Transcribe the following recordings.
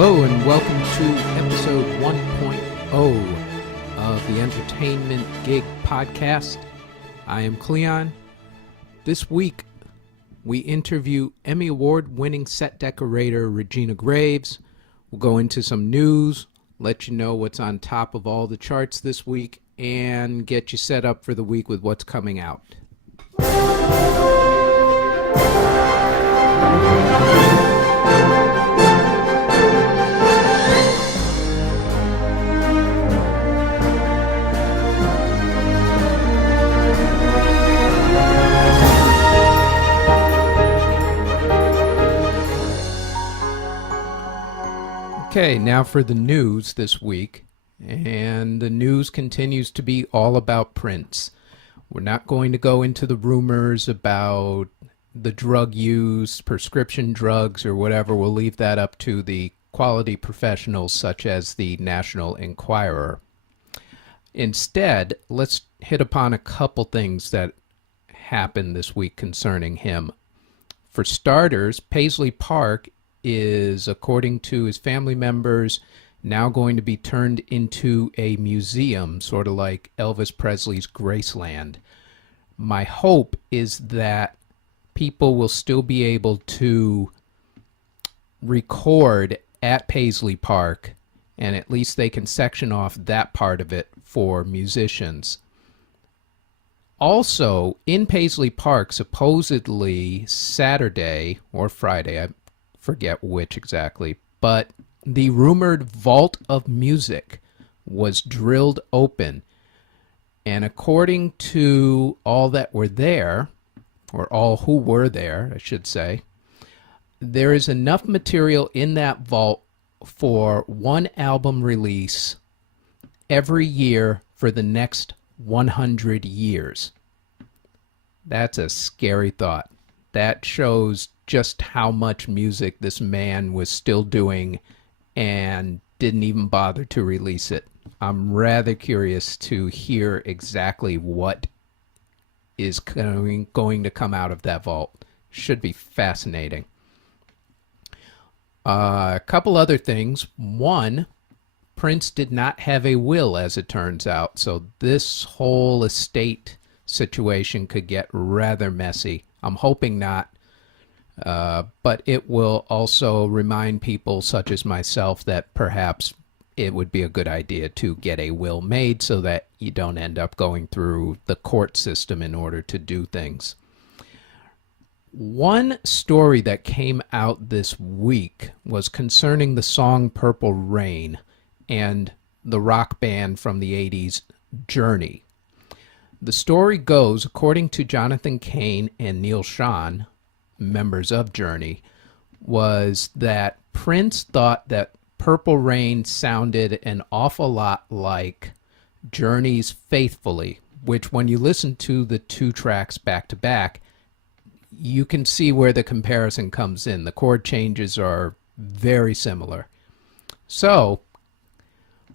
Hello and welcome to episode 1.0 of the Entertainment Gig Podcast. I am Cleon. This week we interview Emmy Award-winning set decorator Regina Graves. We'll go into some news, let you know what's on top of all the charts this week, and get you set up for the week with what's coming out. Okay, now for the news this week, and the news continues to be all about Prince. We're not going to go into the rumors about the drug use, prescription drugs, or whatever. We'll leave that up to the quality professionals such as the National Enquirer. Instead, let's hit upon a couple things that happened this week concerning him. For starters, Paisley Park is, according to his family members, now going to be turned into a museum, sort of like Elvis Presley's Graceland. My hope is that people will still be able to record at Paisley Park, and at least they can section off that part of it for musicians. Also, in Paisley Park, supposedly Saturday or Friday, I forget which exactly, but the rumored Vault of Music was drilled open, and according to all that were there, or all who were there, I should say, there is enough material in that vault for one album release every year for the next 100 years. That's a scary thought. That shows just how much music this man was still doing and didn't even bother to release it. I'm rather curious to hear exactly what is going to come out of that vault. Should be fascinating. A couple other things. One, Prince did not have a will, as it turns out, so this whole estate situation could get rather messy. I'm hoping not. But it will also remind people such as myself that perhaps it would be a good idea to get a will made so that you don't end up going through the court system in order to do things. One story that came out this week was concerning the song Purple Rain and the rock band from the 80s, Journey. The story goes, according to Jonathan Cain and Neil Schon, members of Journey, was that Prince thought that Purple Rain sounded an awful lot like Journey's Faithfully, which when you listen to the two tracks back to back, you can see where the comparison comes in. The chord changes are very similar. So,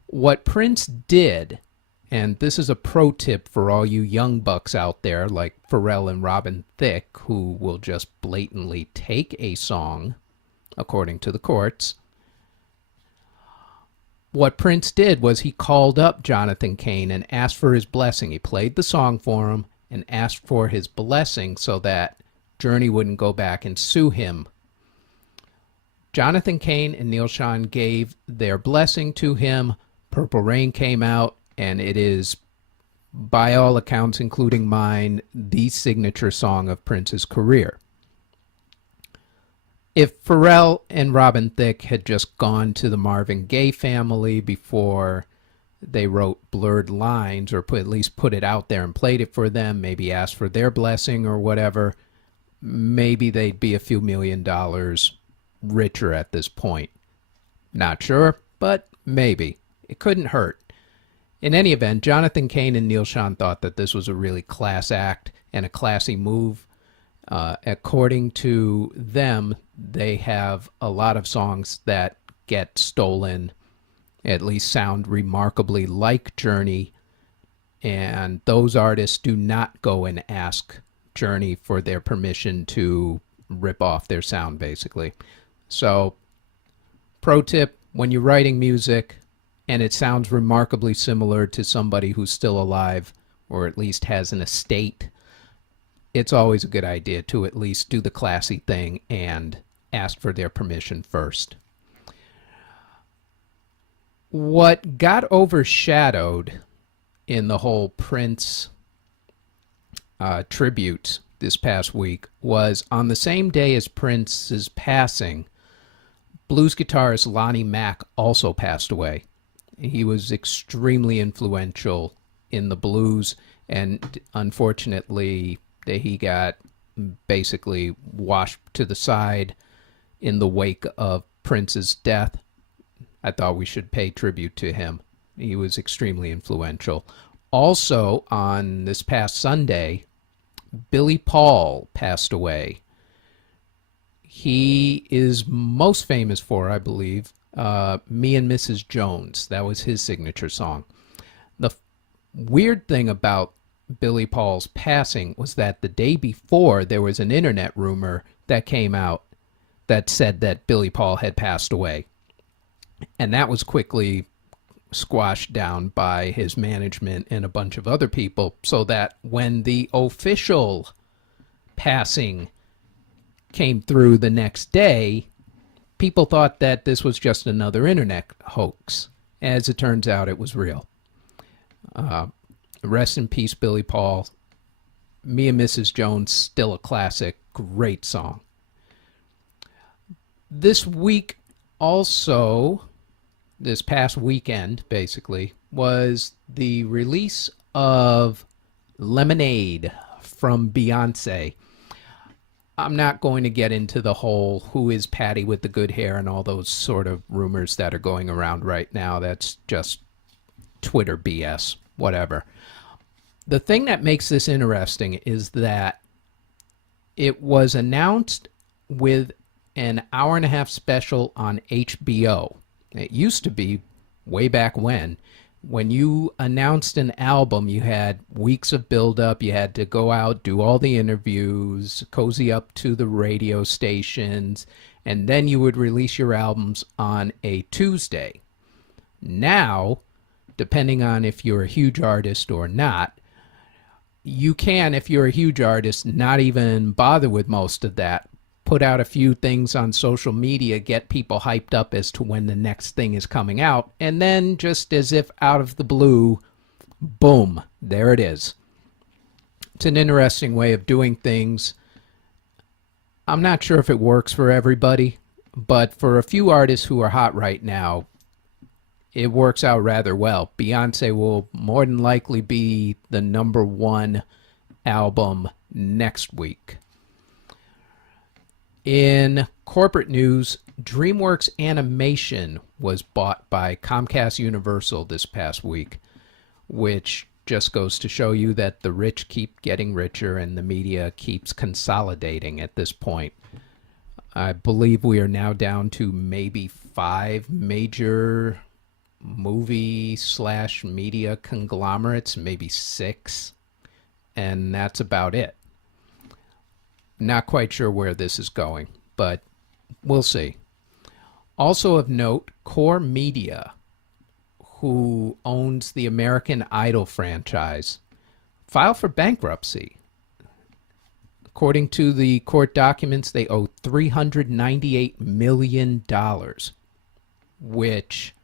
what Prince did, and this is a pro tip for all you young bucks out there like Pharrell and Robin Thicke, who will just blatantly take a song, according to the courts. What Prince did was he called up Jonathan Cain and asked for his blessing. He played the song for him and asked for his blessing so that Journey wouldn't go back and sue him. Jonathan Cain and Neil Schon gave their blessing to him. Purple Rain came out, and it is, by all accounts, including mine, the signature song of Prince's career. If Pharrell and Robin Thicke had just gone to the Marvin Gaye family before they wrote Blurred Lines, or at least put it out there and played it for them, maybe asked for their blessing or whatever, maybe they'd be a few $1 million richer at this point. Not sure, but maybe. It couldn't hurt. In any event, Jonathan Cain and Neil Schon thought that this was a really class act and a classy move. According to them, they have a lot of songs that get stolen, at least sound remarkably like Journey, and those artists do not go and ask Journey for their permission to rip off their sound, basically. So Pro tip, when you're writing music and it sounds remarkably similar to somebody who's still alive or at least has an estate, it's always a good idea to at least do the classy thing and ask for their permission first. What got overshadowed in the whole Prince tribute this past week was on the same day as Prince's passing, blues guitarist Lonnie Mack also passed away. He was extremely influential in the blues, and unfortunately, he got basically washed to the side in the wake of Prince's death. I thought we should pay tribute to him. He was extremely influential. Also, on this past Sunday, Billy Paul passed away. He is most famous for, I believe, Me and Mrs. Jones. That was his signature song. The weird thing about Billy Paul's passing was that the day before there was an internet rumor that came out that said that Billy Paul had passed away. And that was quickly squashed down by his management and a bunch of other people, so that when the official passing came through the next day, people thought that this was just another internet hoax. As it turns out, it was real. Rest in peace, Billy Paul. Me and Mrs. Jones, still a classic, great song. This week also, this past weekend, basically, was the release of Lemonade from Beyonce. I'm not going to get into the whole who is Patty with the good hair and all those sort of rumors that are going around right now. That's just Twitter BS, whatever. The thing that makes this interesting is that it was announced with an hour-and-a-half special on HBO. It used to be, way back when you announced an album, you had weeks of build-up, you had to go out, do all the interviews, cozy up to the radio stations, and then you would release your albums on a Tuesday. Now, depending on if you're a huge artist or not, you can, if you're a huge artist, not even bother with most of that. Put out a few things on social media, get people hyped up as to when the next thing is coming out, and then just as if out of the blue, boom, there it is. It's an interesting way of doing things. I'm not sure if it works for everybody, but for a few artists who are hot right now, it works out rather well. Beyonce will more than likely be the #1 album next week. In corporate news, DreamWorks Animation was bought by Comcast Universal this past week, which just goes to show you that the rich keep getting richer and the media keeps consolidating at this point. I believe we are now down to maybe 5 major movie/media conglomerates, maybe 6, and that's about it. Not quite sure where this is going, but we'll see. Also of note, Core Media, who owns the American Idol franchise, filed for bankruptcy. According to the court documents, they owe $398 million, which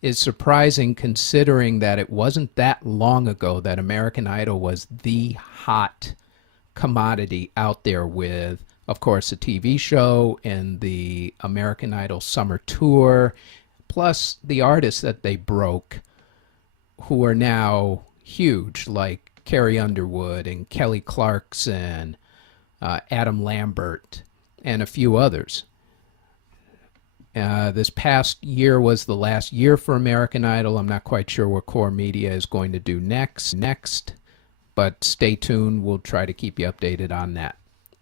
is surprising considering that it wasn't that long ago that American Idol was the hot commodity out there with, of course, the TV show and the American Idol summer tour, plus the artists that they broke who are now huge, like Carrie Underwood and Kelly Clarkson, Adam Lambert, and a few others. This past year was the last year for American Idol. I'm not quite sure what Core Media is going to do next. But stay tuned. We'll try to keep you updated on that.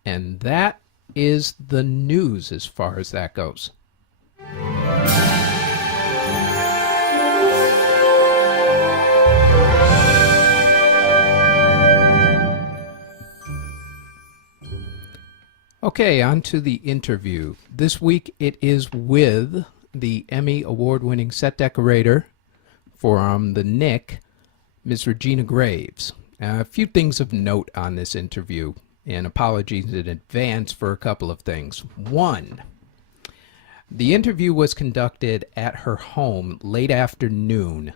And that is the news as far as that goes. Okay, on to the interview. This week it is with the Emmy award-winning set decorator for the Knick, Ms. Regina Graves. A few things of note on this interview, and apologies in advance for a couple of things. One, the interview was conducted at her home late afternoon,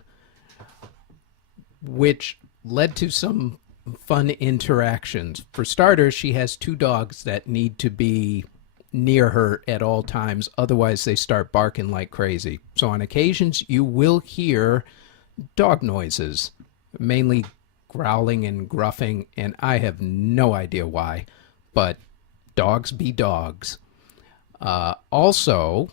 which led to some fun interactions. For starters, she has 2 dogs that need to be near her at all times, otherwise they start barking like crazy. So on occasions you will hear dog noises, mainly growling and gruffing, and I have no idea why, but dogs be dogs. Also,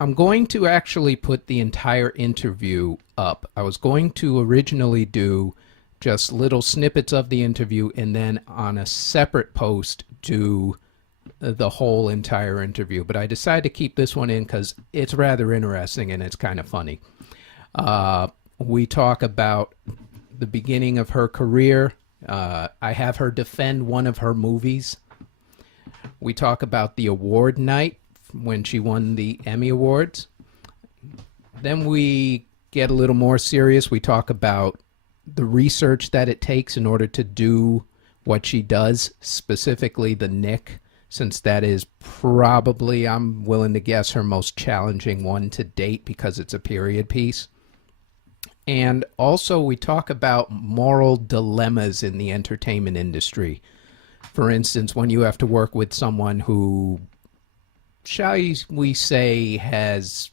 I'm going to actually put the entire interview up. I was going to originally do just little snippets of the interview and then on a separate post do the whole entire interview, but I decided to keep this one in because it's rather interesting and it's kind of funny. We talk about the beginning of her career. I have her defend one of her movies. We talk about the award night when she won the Emmy Awards. Then we get a little more serious. We talk about the research that it takes in order to do what she does, specifically the Knick, since that is probably, I'm willing to guess, her most challenging one to date because it's a period piece. And also we talk about moral dilemmas in the entertainment industry. For instance, when you have to work with someone who, shall we say, has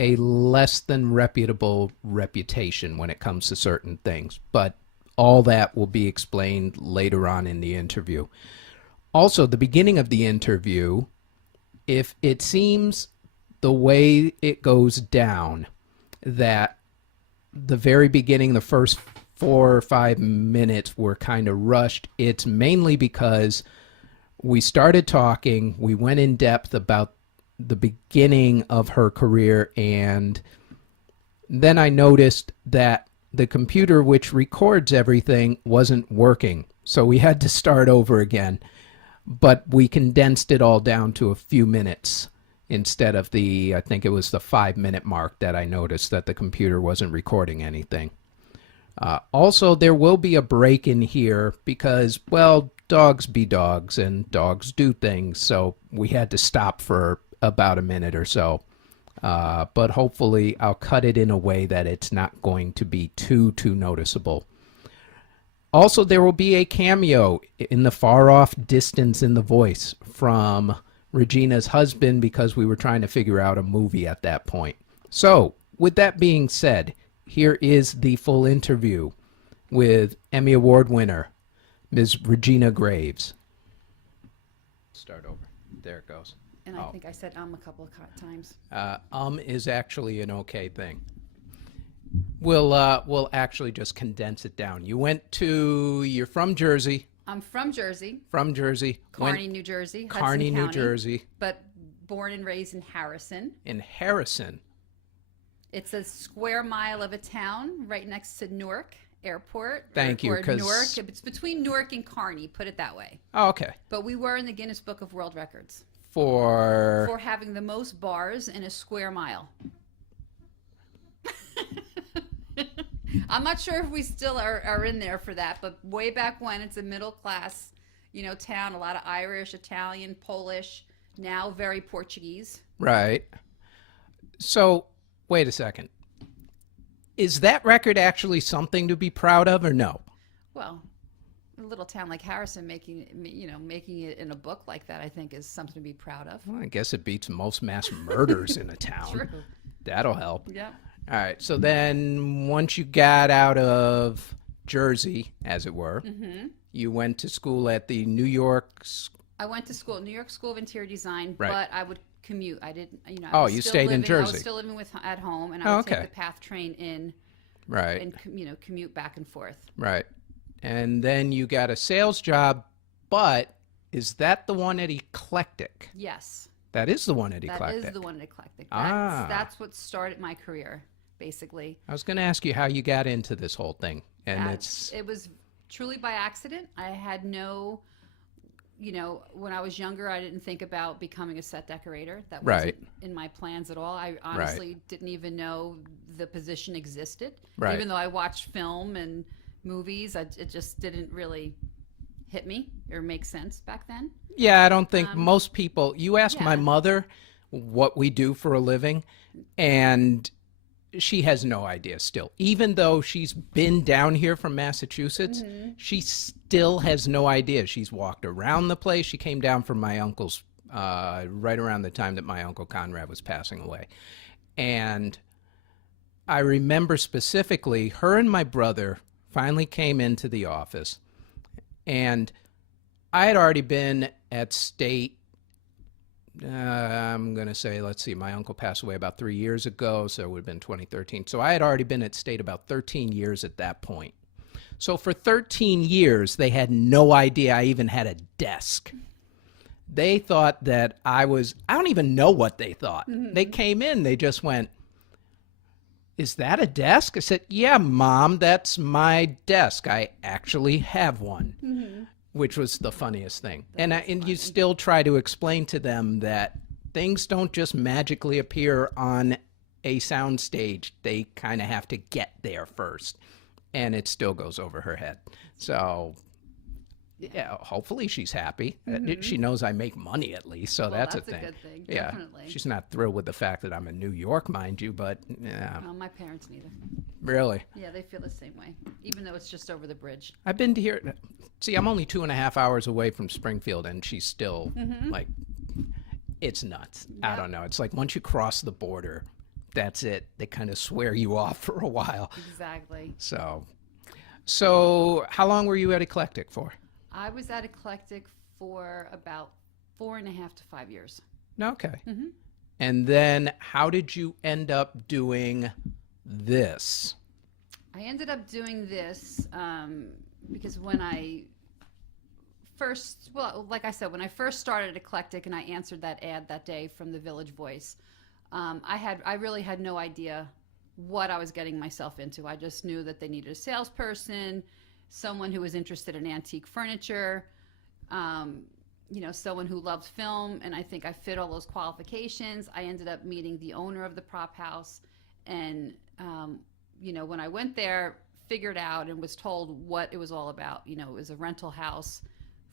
a less than reputable reputation when it comes to certain things. But all that will be explained later on in the interview. Also, the beginning of the interview, if it seems the way it goes down, that the very beginning, the first 4 or 5 minutes were kind of rushed, it's mainly because we started talking, we went in depth about the beginning of her career, and then I noticed that the computer which records everything wasn't working. So we had to start over again. But we condensed it all down to a few minutes instead of the, I think it was the 5-minute mark that I noticed that the computer wasn't recording anything. Also, there will be a break in here because, well, dogs be dogs and dogs do things, so we had to stop for about a minute or so. But hopefully I'll cut it in a way that it's not going to be too noticeable. Also, there will be a cameo in the far-off distance in the voice from Regina's husband because we were trying to figure out a movie at that point. So, with that being said, here is the full interview with Emmy Award winner, Ms. Regina Graves. Start over. There it goes. And I think I said a couple of times. Is actually an okay thing. We'll actually just condense it down. You're from Jersey. I'm from Jersey. From Jersey. Kearney, New Jersey. Kearney, Hudson New County, Jersey. But born and raised in Harrison. In Harrison. It's a square mile of a town right next to Newark Airport. Thank you. Or Newark. It's between Newark and Kearney, put it that way. Oh, okay. But we were in the Guinness Book of World Records. For having the most bars in a square mile. I'm not sure if we still are in there for that, but way back when, it's a middle class, town, a lot of Irish, Italian, Polish, now very Portuguese. Right. So, wait a second. Is that record actually something to be proud of or no? Well, a little town like Harrison making it in a book like that, I think, is something to be proud of. Well, I guess it beats most mass murders in a town. True. That'll help. Yeah. All right. So then once you got out of Jersey, as it were, you went to school at the New York... I went to school, New York School of Interior Design, right. But I would commute. I didn't, I was you stayed in Jersey. I was still living at home, and I would take the PATH train in, right, and commute back and forth. Right. And then you got a sales job, but is that the one at Eclectic? Yes. That is the one at Eclectic. That is the one at Eclectic. That's what started my career, basically. I was going to ask you how you got into this whole thing, and it was truly by accident. I had no when I was younger, I didn't think about becoming a set decorator. That Right. wasn't in my plans at all. I honestly didn't even know the position existed. Right. Even though I watched film and movies, it just didn't really hit me or make sense back then. Yeah, I don't think most people. You ask my yeah. mother what we do for a living, and she has no idea still. Even though she's been down here from Massachusetts, she still has no idea. She's walked around the place. She came down from my uncle's right around the time that my uncle Conrad was passing away. And I remember specifically her and my brother finally came into the office, and I had already been at state. I'm going to say, let's see, my uncle passed away about 3 years ago, so it would have been 2013. So I had already been at state about 13 years at that point. So for 13 years, they had no idea I even had a desk. They thought that I don't even know what they thought. They came in, they just went, "Is that a desk?" I said, "Yeah, Mom, that's my desk. I actually have one." Which was the funniest thing. And you still try to explain to them that things don't just magically appear on a sound stage. They kind of have to get there first. And it still goes over her head. So, yeah, hopefully she's happy. She knows I make money at least, so that's a thing. Good thing. Yeah, Definitely. she's not thrilled with the fact that I'm in New York, mind you, but yeah, No, my parents neither. really. Yeah, they feel the same way, even though it's just over the bridge. I've been to here. See, I'm only 2.5 hours away from Springfield, and she's still like, it's nuts. I don't know. It's like once you cross the border, that's it. They kind of swear you off for a while. Exactly. So how long were you at Eclectic for? I was at Eclectic for about 4.5 to 5 years. Okay. And then how did you end up doing this? I ended up doing this because when I first, like I said, when I first started Eclectic and I answered that ad that day from the Village Voice, I really had no idea what I was getting myself into. I just knew that they needed a salesperson, someone who was interested in antique furniture, someone who loved film, and I think I fit all those qualifications. I ended up meeting the owner of the prop house, and when I went there, figured out and was told what it was all about. It was a rental house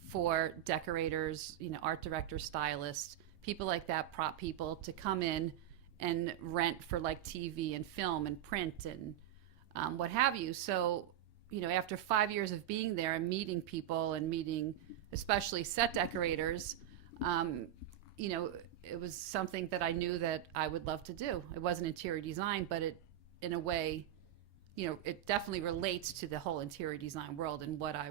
for decorators, art directors, stylists, people like that, prop people, to come in and rent for like TV and film and print and what have you. So, after 5 years of being there and meeting people and meeting especially set decorators, it was something that I knew that I would love to do. It wasn't interior design, but it, in a way, it definitely relates to the whole interior design world and what I,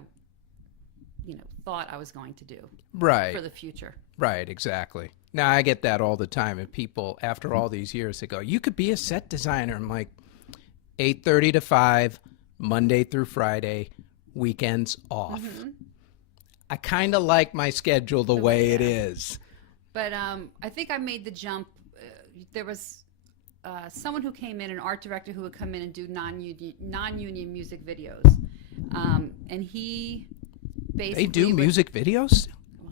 thought I was going to do for the future. Right, exactly. Now, I get that all the time. And people, after all these years, they go, "You could be a set designer." I'm like, 8:30 to 5, Monday through Friday, weekends off. I kind of like my schedule the way it is. But I think I made the jump. There was someone who came in, an art director who would come in and do non-union music videos. And he basically... They do music videos?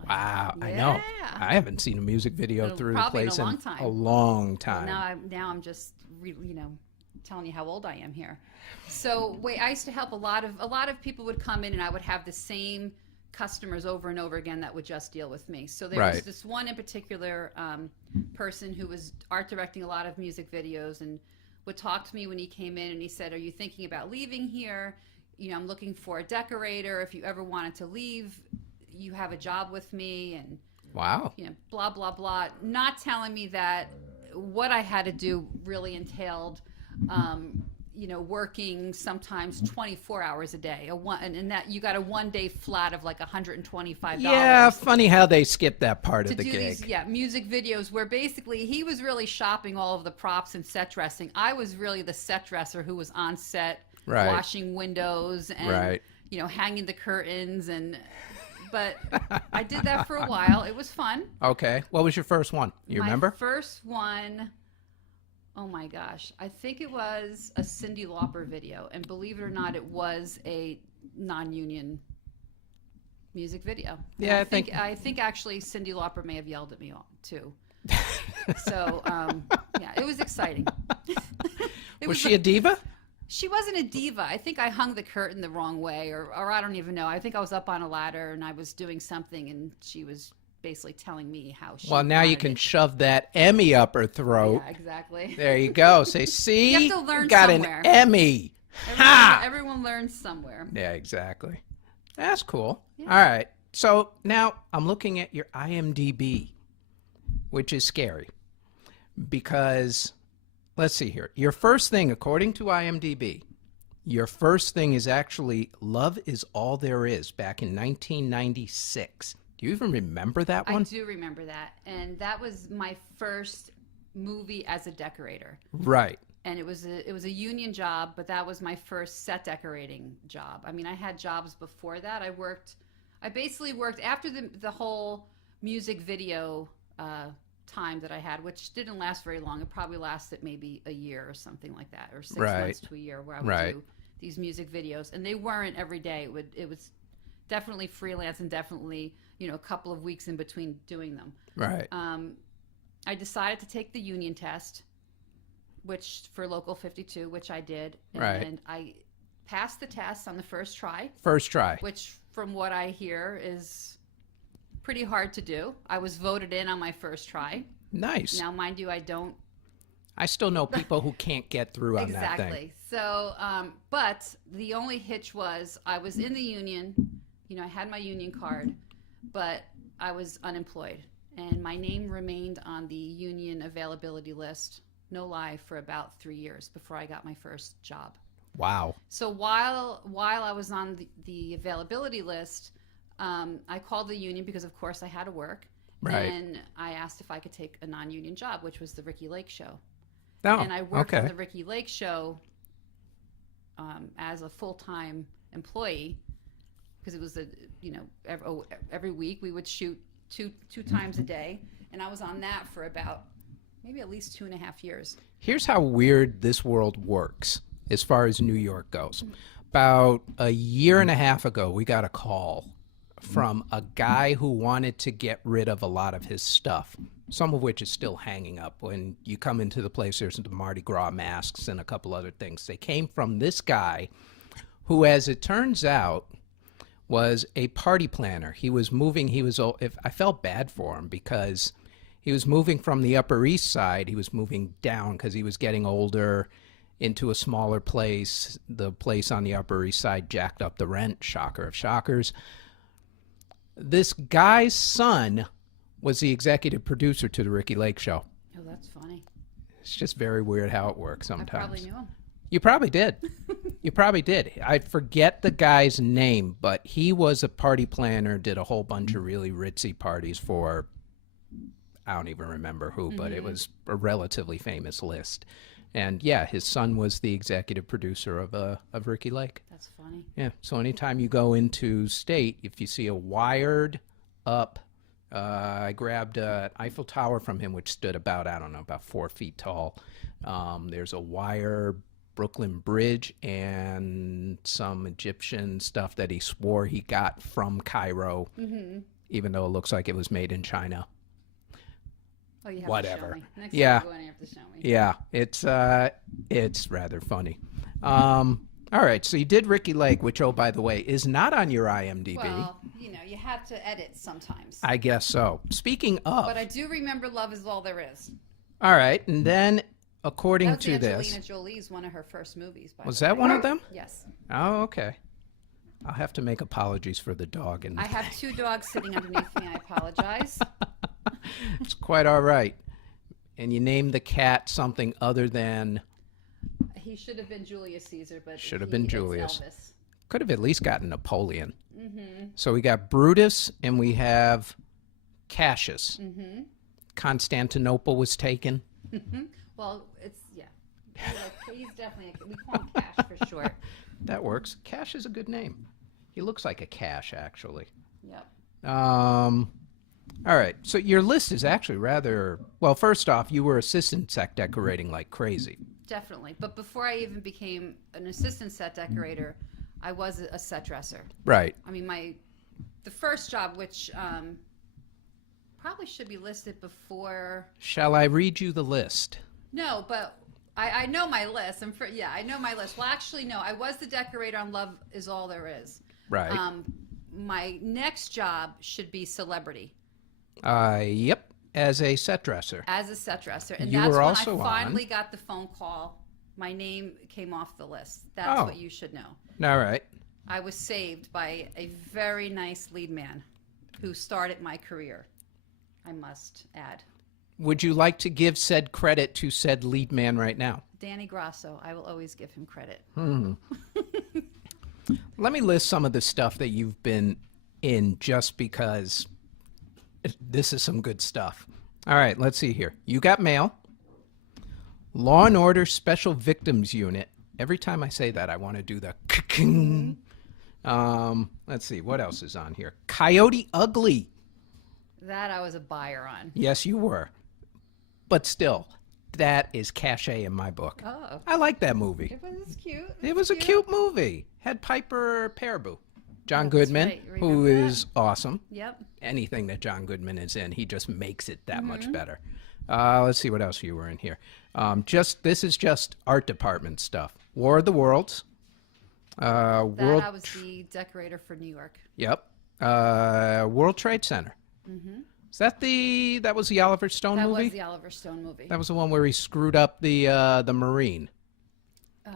Wow, yeah. I know. I haven't seen a music video through the place in a long time. Well, now I'm just, telling you how old I am here. So I used to help a lot of people would come in, and I would have the same customers over and over again that would just deal with me. So there was this one in particular person who was art directing a lot of music videos and would talk to me when he came in, and he said, "Are you thinking about leaving here? I'm looking for a decorator. If you ever wanted to leave, you have a job with me." And wow, blah blah blah, not telling me that what I had to do really entailed working sometimes 24 hours a day, and that you got a 1 day flat of like $125. Yeah, funny how they skipped that part of the gig. These, music videos where basically he was really shopping all of the props and set dressing. I was really the set dresser who was on set, washing windows and hanging the curtains but I did that for a while. It was fun. Okay. What was your first one? You remember? My first one, oh my gosh. I think it was a Cyndi Lauper video. And believe it or not, it was a non-union music video. And Yeah, I think actually Cyndi Lauper may have yelled at me too. So yeah, it was exciting. Was she a diva? She wasn't a diva. I think I hung the curtain the wrong way, or I don't even know. I think I was up on a ladder and I was doing something, and she was basically telling me how she. Well, now you can shove that Emmy up her throat. Yeah, exactly. There you go. Say, see, You have to learn got somewhere. an Emmy. Ha! Everyone learns somewhere. Yeah, exactly. That's cool. Yeah. All right. So now I'm looking at your IMDb, which is scary because, let's see here. Your first thing, according to IMDb, your first thing is actually Love Is All There Is back in 1996. Do you even remember that one? I do remember that. And that was my first movie as a decorator. Right. And it was a union job, but that was my first set decorating job. I mean, I had jobs before that. I basically worked after the whole music video time that I had, which didn't last very long. It probably lasted maybe a year or something like that, or 6 months to a year, where I would do these music videos. And they weren't every day. It was definitely freelance and definitely, a couple of weeks in between doing them. Right. I decided to take the union test, which for Local 52, which I did. And I passed the test on the first try. First try. Which, from what I hear, is pretty hard to do. I was voted in on my first try. Nice. Now, mind you, I still know people who can't get through on that thing. Exactly. So, but the only hitch was I was in the union. I had my union card, but I was unemployed. And my name remained on the union availability list, no lie, for about 3 years before I got my first job. Wow. So while I was on the availability list, I called the union because, of course, I had to work. Right. And I asked if I could take a non-union job, which was the Ricky Lake Show. Oh, and I worked on the Ricky Lake Show as a full-time employee, because it was every week we would shoot two times a day, and I was on that for about maybe at least 2.5 years. Here's how weird this world works as far as New York goes. About a year and a half ago, we got a call from a guy who wanted to get rid of a lot of his stuff, some of which is still hanging up. When you come into the place, there's the Mardi Gras masks and a couple other things. They came from this guy who, as it turns out, was a party planner. He was moving. I felt bad for him because he was moving from the Upper East Side. He was moving down because he was getting older, into a smaller place. The place on the Upper East Side jacked up the rent. Shocker of shockers. This guy's son was the executive producer to the Ricky Lake Show. Oh, that's funny. It's just very weird how it works sometimes. I probably knew him. You probably did. You probably did. I forget the guy's name, but he was a party planner, did a whole bunch of really ritzy parties for, I don't even remember who, but it was a relatively famous list. And yeah, his son was the executive producer of Ricky Lake. That's funny. Yeah. So anytime you go into state, if you see a wired up, I grabbed an Eiffel Tower from him, which stood about 4 feet tall. There's a wire Brooklyn Bridge and some Egyptian stuff that he swore he got from Cairo, even though it looks like it was made in China. Oh, you have Whatever. to show me. Next Yeah. time you go in, you have to show me. Yeah, it's rather funny. All right, so you did Ricky Lake, which, oh, by the way, is not on your IMDb. Well, you have to edit sometimes. I guess so. Speaking of... But I do remember Love Is All There Is. All right, and then, according That was to Angelina this... Jolie's one of her first movies. Was that one of them? Yes. Oh, okay. I'll have to make apologies for the dog. I have 2 dogs sitting underneath me. I apologize. It's quite all right. And you named the cat something other than... He should have been Julius Caesar, but Should have been Julius. Elvis. Could have at least gotten Napoleon. So we got Brutus and we have Cassius. Constantinople was taken. Well, he's definitely, we call him Cash for short. That works. Cash is a good name. He looks like a cash, actually. Yep. All right. So your list is actually rather... Well, first off, you were assistant set decorating like crazy. Definitely. But before I even became an assistant set decorator, I was a set dresser. Right. I mean, the first job, which probably should be listed before. Shall I read you the list? No, but I know my list. I know my list. Well, actually, no. I was the decorator on Love Is All There Is. Right. My next job should be celebrity. Yep. As a set dresser. As a set dresser. And You that's were when also I finally on. got the phone call. My name came off the list. That's Oh. what you should know. All right. I was saved by a very nice lead man who started my career, I must add. Would you like to give said credit to said lead man right now? Danny Grasso. I will always give him credit. Let me list some of the stuff that you've been in just because this is some good stuff. All right, let's see here. You Got Mail, Law and Order Special Victims Unit. Every time I say that, I want to do the k-king. Let's see, what else is on here? Coyote Ugly. That I was a buyer on. Yes, you were. But still, that is cachet in my book. Oh. I like that movie. It was cute. It was a cute movie. Had Piper Perabo. John That's Goodman, right. who Remember is awesome. Yep. Anything that John Goodman is in, he just makes it that much Mm-hmm. better. Let's see what else you were in here. This is just art department stuff. War of the Worlds. That World. I was the decorator for New York. Yep. World Trade Center. Is that was the Oliver Stone That movie? was the Oliver Stone movie. That was the one where he screwed up the Marine.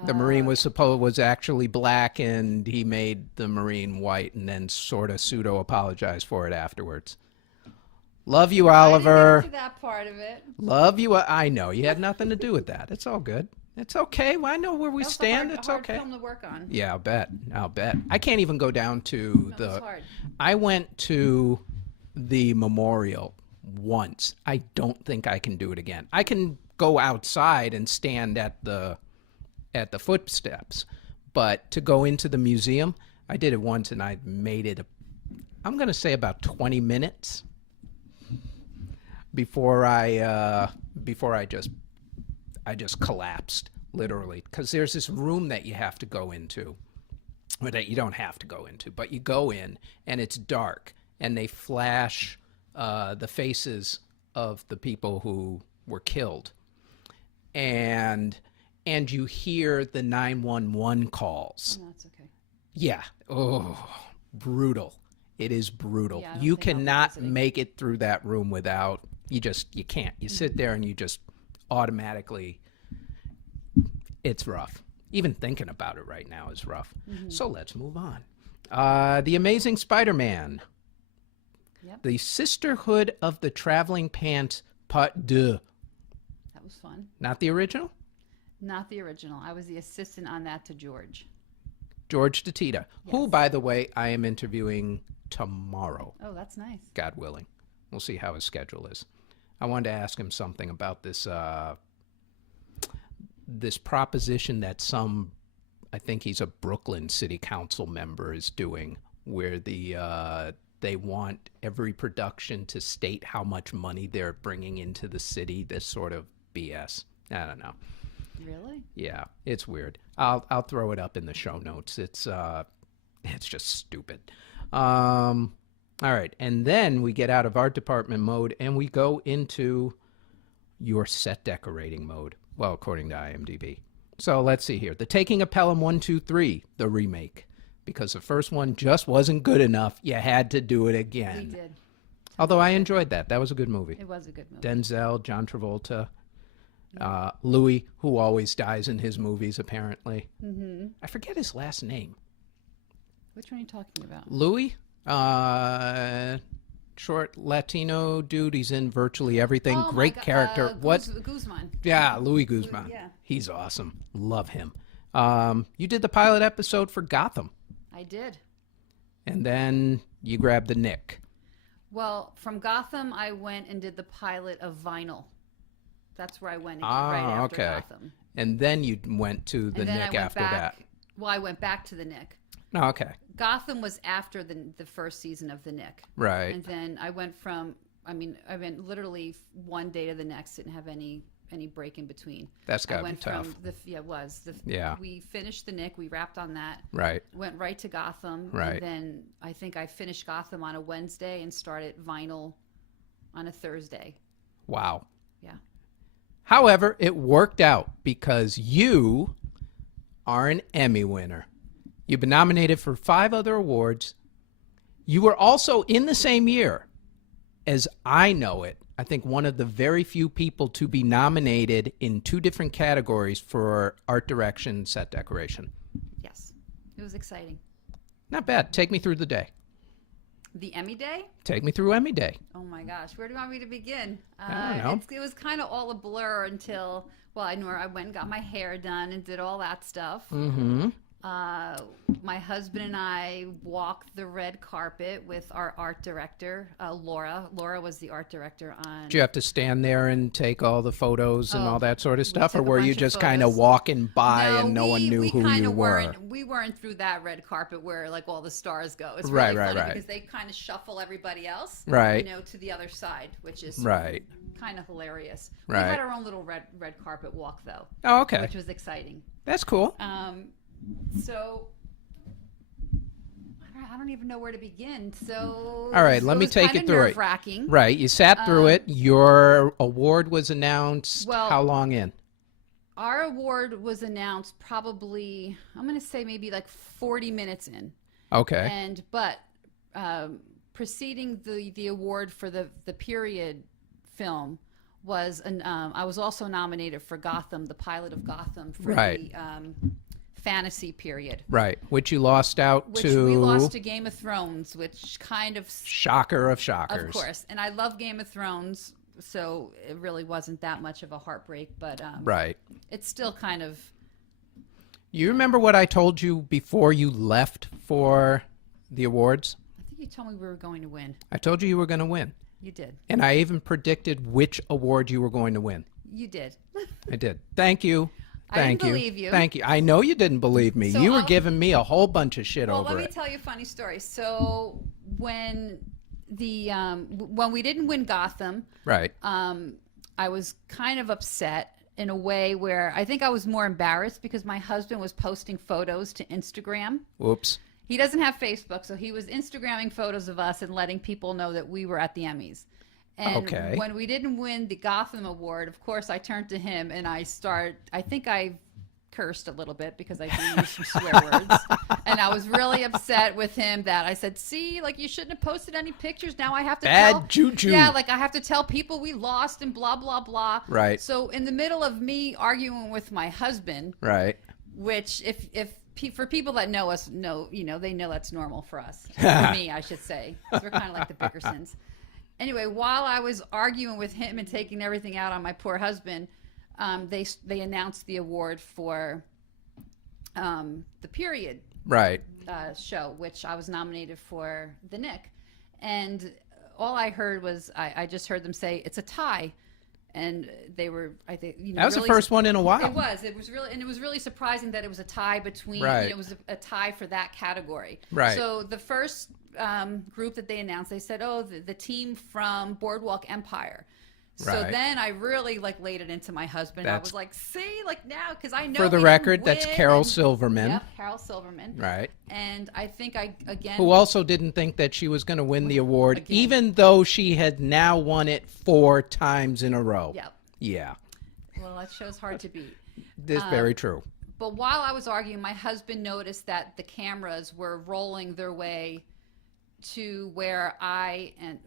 The Marine was actually black, and he made the Marine white, and then sort of pseudo apologized for it afterwards. Love you, Oliver. I didn't get to that part of it. Love you. I know you had nothing to do with that. It's all good. It's okay. Well, I know where we That was stand. a It's hard okay. film to work on. Yeah, I'll bet. I can't even go down to No, it's hard. I went to the memorial once. I don't think I can do it again. I can go outside and stand at the footsteps, but to go into the museum, I did it once and I made it I'm going to say about 20 minutes before I just collapsed, literally, because there's this room that you have to go into, or that you don't have to go into, but you go in and it's dark, and they flash the faces of the people who were killed, and you hear the 911 calls. No, that's okay. Yeah. Oh, brutal. It is brutal. Yeah, I don't You think I'll be cannot visiting. make it through that room without, you can't. You sit there and you just automatically, it's rough. Even thinking about it right now is rough. So let's move on. The Amazing Spider-Man. Yep. The Sisterhood of the Traveling Pants Part 2. That was fun. Not the original? Not the original. I was the assistant on that to George. George DeTita, who, Yes. by the way, I am interviewing tomorrow. Oh, that's nice. God willing. We'll see how his schedule is. I wanted to ask him something about this this proposition that I think he's a Brooklyn City Council member, is doing, where they want every production to state how much money they're bringing into the city. This sort of BS. I don't know. Really? Yeah, it's weird. I'll throw it up in the show notes. It's just stupid. All right, and then we get out of art department mode and we go into your set decorating mode. Well, according to IMDb. So let's see here. The Taking of Pelham 1, 2, 3, the remake. Because the first one just wasn't good enough. You had to do it again. We did. Although I enjoyed that. That was a good movie. It was a good movie. Denzel, John Travolta, Louis, who always dies in his movies, apparently. Mm-hmm. I forget his last name. Which one are you talking about? Louis, short Latino dude. He's in virtually everything. Oh, Great my God. character. What? Guzman. Yeah, Louis Guzman. Yeah. He's awesome. Love him. You did the pilot episode for Gotham, I did. and then you grabbed the Knick. Well, from Gotham, I went and did the pilot of Vinyl. That's where I went right Ah, after okay. Gotham. And then you went to the And then Knick I went after back. that. Well, I went back to the Knick. Oh, okay. Gotham was after the first season of the Knick. Right. And then I went literally one day to the next, didn't have any any break in between. That's I gotta be went tough. from it was. Yeah. We finished the Knick. We wrapped on that. Right. Went right to Gotham. Right. And then I think I finished Gotham on a Wednesday and started vinyl on a Thursday. Wow. Yeah. However, it worked out because you are an Emmy winner. You've been nominated for 5 other awards. You were also in the same year, as I know it, I think one of the very few people to be nominated in 2 different categories for art direction, set decoration. Yes. It was exciting. Not bad. Take me through the day. The Emmy Day? Take me through Emmy Day. Oh my gosh, where do you want me to begin? I don't know. It was kind of all a blur until, well, I went and got my hair done and did all that stuff. Mm-hmm. My husband and I walked the red carpet with our art director, Laura. Laura was the art director on... Did you have to stand there and take all the photos and all that sort of stuff, or took a were you bunch of just kind of photos. walking by and no one knew who you were? We weren't through that red carpet where like all the stars go. It's Right, really right, funny right. because they kind of shuffle everybody else, Right. to the other side, which is Right. kind of hilarious. Right. We had our own little red carpet walk though, Oh, okay. which was exciting. That's cool. So I don't even know where to begin. So All right, let me take you through it. Nerve-wracking. Right, you sat through it. Your award was announced Well- how long in? Our award was announced probably, I'm going to say maybe like 40 minutes in. Okay. But preceding the award for the period film was I was also nominated for Gotham, the pilot of Gotham for Right. the fantasy period. Right, which you lost out Which to... we lost to Game of Thrones, which kind of... Shocker of shockers. Of course. And I love Game of Thrones, so it really wasn't that much of a heartbreak. But Right. it's still kind of... You remember what I told you before you left for the awards? I think you told me we were going to win. I told you were going to win. You did. And I even predicted which award you were going to win. You did. I did. Thank you. I didn't Thank you. believe you. Thank you. I know you didn't believe me. So you were I'll- giving me a whole bunch of shit Well, over let me it. tell you a funny story. So when when we didn't win Gotham, Right. I was kind of upset in a way where I think I was more embarrassed because my husband was posting photos to Instagram. Whoops. He doesn't have Facebook, so he was Instagramming photos of us and letting people know that we were at the Emmys. And Okay. when we didn't win the Gotham Award, of course, I turned to him and I think I cursed a little bit because I do use some swear words. And I was really upset with him that I said, see, like you shouldn't have posted any pictures. Now I have to Bad juju. Yeah, like I have to tell people we lost and blah, blah, blah. Right. So in the middle of me arguing with my husband, Right. which for people that know us, they know that's normal for us. For me, I should say. 'Cause we're kind of like the Bickersons. Anyway, while I was arguing with him and taking everything out on my poor husband, they announced the award for the period Right. show, which I was nominated for the Knick. And all I heard was I just heard them say it's a tie. And they were, I think, That was really the first one in a while. It was really surprising that it was a tie between, Right. it was a tie for that category. Right. So the first group that they announced, they said, the team from Boardwalk Empire. So Right. then I really laid it into my husband. I was like, see, now, because I know For the we record, didn't that's win, Carol and- Silverman. Yep, Carol Silverman. Right. And I think Who also didn't think that she was going to win the award, Again. even though she had now won it 4 times in a row. Yep. Yeah. Well, that show's hard to beat. This is very true. But while I was arguing, my husband noticed that the cameras were rolling their way to where I and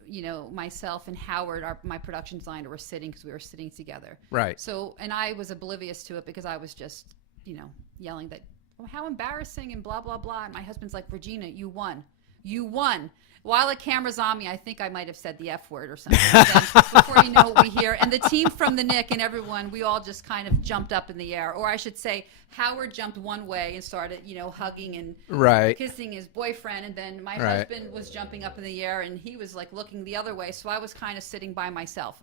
myself and Howard, my production designer, were sitting because we were sitting together. Right. So, and I was oblivious to it because I was just yelling that, oh, how embarrassing and blah blah blah. And my husband's like, Regina, you won. You won. While the camera's on me, I think I might have said the F word or something. Then, before you know what we hear. And the team from the Knick and everyone, we all just kind of jumped up in the air. Or I should say, Howard jumped one way and started, hugging and Right. kissing his boyfriend. And then my Right. husband was jumping up in the air and he was like looking the other way. So I was kind of sitting by myself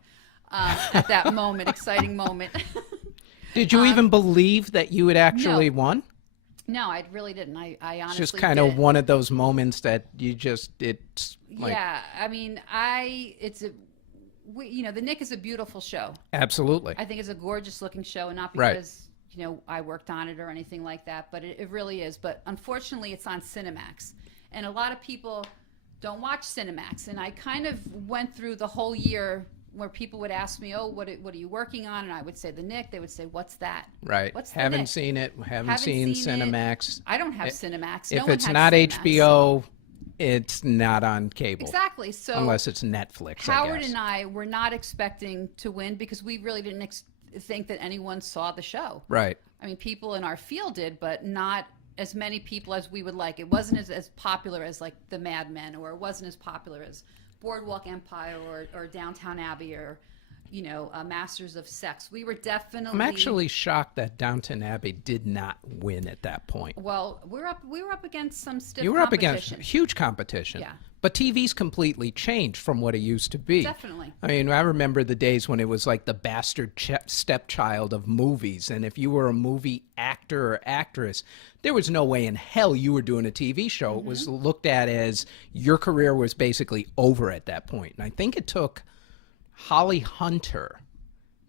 at that moment, exciting moment. Did you even believe that you had actually won? No, I really didn't. I honestly It's just kind of didn't. one of those moments that it's like, Yeah, I mean, the Knick is a beautiful show. Absolutely. I think it's a gorgeous looking show, and not Right. because I worked on it or anything like that, but it really is. But unfortunately, it's on Cinemax, and a lot of people don't watch Cinemax. And I kind of went through the whole year where people would ask me, "Oh, what are you working on?" And I would say the Knick. They would say, "What's that?" Right. What's the Haven't Knick? seen it. Haven't Haven't seen seen it. Cinemax. I don't have Cinemax. If No one it's has not Cinemax. HBO, it's not on cable. Exactly. So Unless it's Netflix, Howard I guess. and I were not expecting to win because we really didn't think that anyone saw the show. Right. I mean, people in our field did, but not as many people as we would like. It wasn't as popular as like the Mad Men, or it wasn't as popular as Boardwalk Empire or Downtown Abbey, or Masters of Sex. We were definitely. I'm actually shocked that Downton Abbey did not win at that point. Well, we were up against some stiff You were up against competition. huge competition. Yeah. But TV's completely changed from what it used to be. Definitely. I mean, I remember the days when it was like the bastard stepchild of movies. And if you were a movie actor or actress, there was no way in hell you were doing a TV show. It was looked at as your career was basically over at that point. And I think it took Holly Hunter,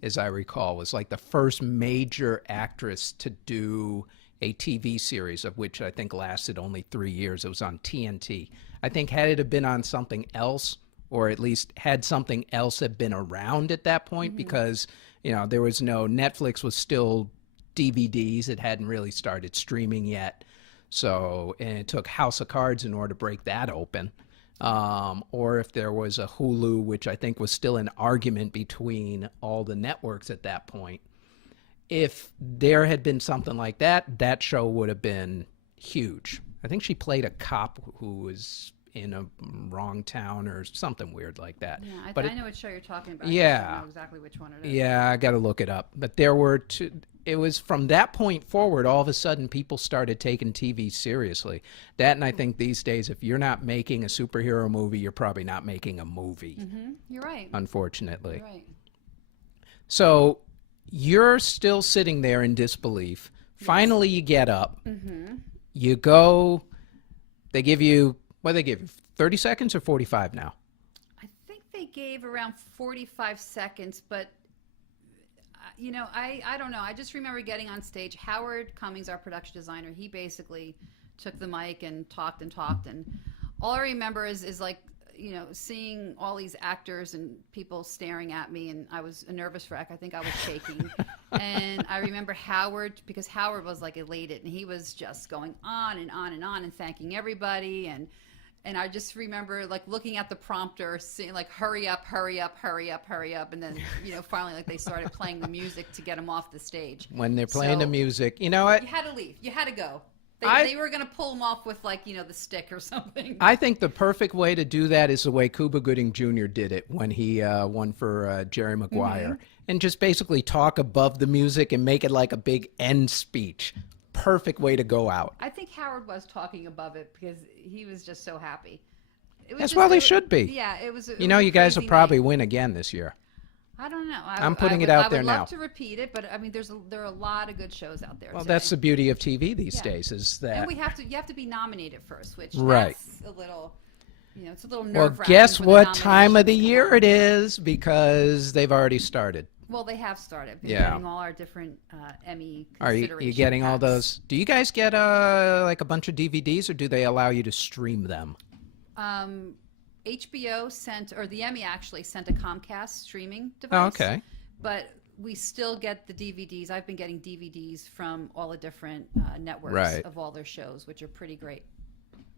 as I recall, was like the first major actress to do a TV series, of which I think lasted only 3 years. It was on TNT. I think had it have been on something else, or at least had something else have been around at that point, because there was no Netflix, was still DVDs. It hadn't really started streaming yet. So, and it took House of Cards in order to break that open. Or if there was a Hulu, which I think was still an argument between all the networks at that point. If there had been something like that, that show would have been huge. I think she played a cop who was in a wrong town or something weird like that. Yeah, but I know what show you're talking about. Yeah. I just don't know exactly which one it is. Yeah, I got to look it up. But there were two. It was from that point forward, all of a sudden, people started taking TV seriously. That, and I think these days, if you're not making a superhero movie, you're probably not making a movie. You're right. Unfortunately. You're right. So you're still sitting there in disbelief. Yes. Finally, you get up. You go. They give you, what do they give you, 30 seconds or 45 now? I think they gave around 45 seconds, but I don't know. I just remember getting on stage. Howard Cummings, our production designer, he basically took the mic and talked, and all I remember is like, seeing all these actors and people staring at me, and I was a nervous wreck. I think I was shaking. And I remember Howard, because Howard was like elated, and he was just going on and on and on and thanking everybody, and I just remember like looking at the prompter, seeing like hurry up, hurry up, hurry up, hurry up, and then finally like they started playing the music to get him off the stage. When they're playing the music, you know what? You had to leave. You had to go. They were going to pull him off with like the stick or something. I think the perfect way to do that is the way Cuba Gooding Jr. did it when he won for Jerry Maguire, and just basically talk above the music and make it like a big end speech. Perfect way to go out. I think Howard was talking above it because he was just so happy. As well he should be. Yeah, it was. You guys will probably win again this year. I don't know. I'm putting it out there now. I would love to repeat it, but I mean, there are a lot of good shows out there. Well, today. that's the beauty of TV these days, is that. And you have to be nominated first, which right. That's a little, it's a little Well, nerve-wracking. guess what time of the year it is, because they've already started. Well, they have started. We're getting all our different Emmy consideration. Are you getting all those? Do you guys get like a bunch of DVDs, or do they allow you to stream them? HBO sent, or the Emmy actually sent a Comcast streaming device. Oh, okay. But we still get the DVDs. I've been getting DVDs from all the different networks right. of all their shows, which are pretty great.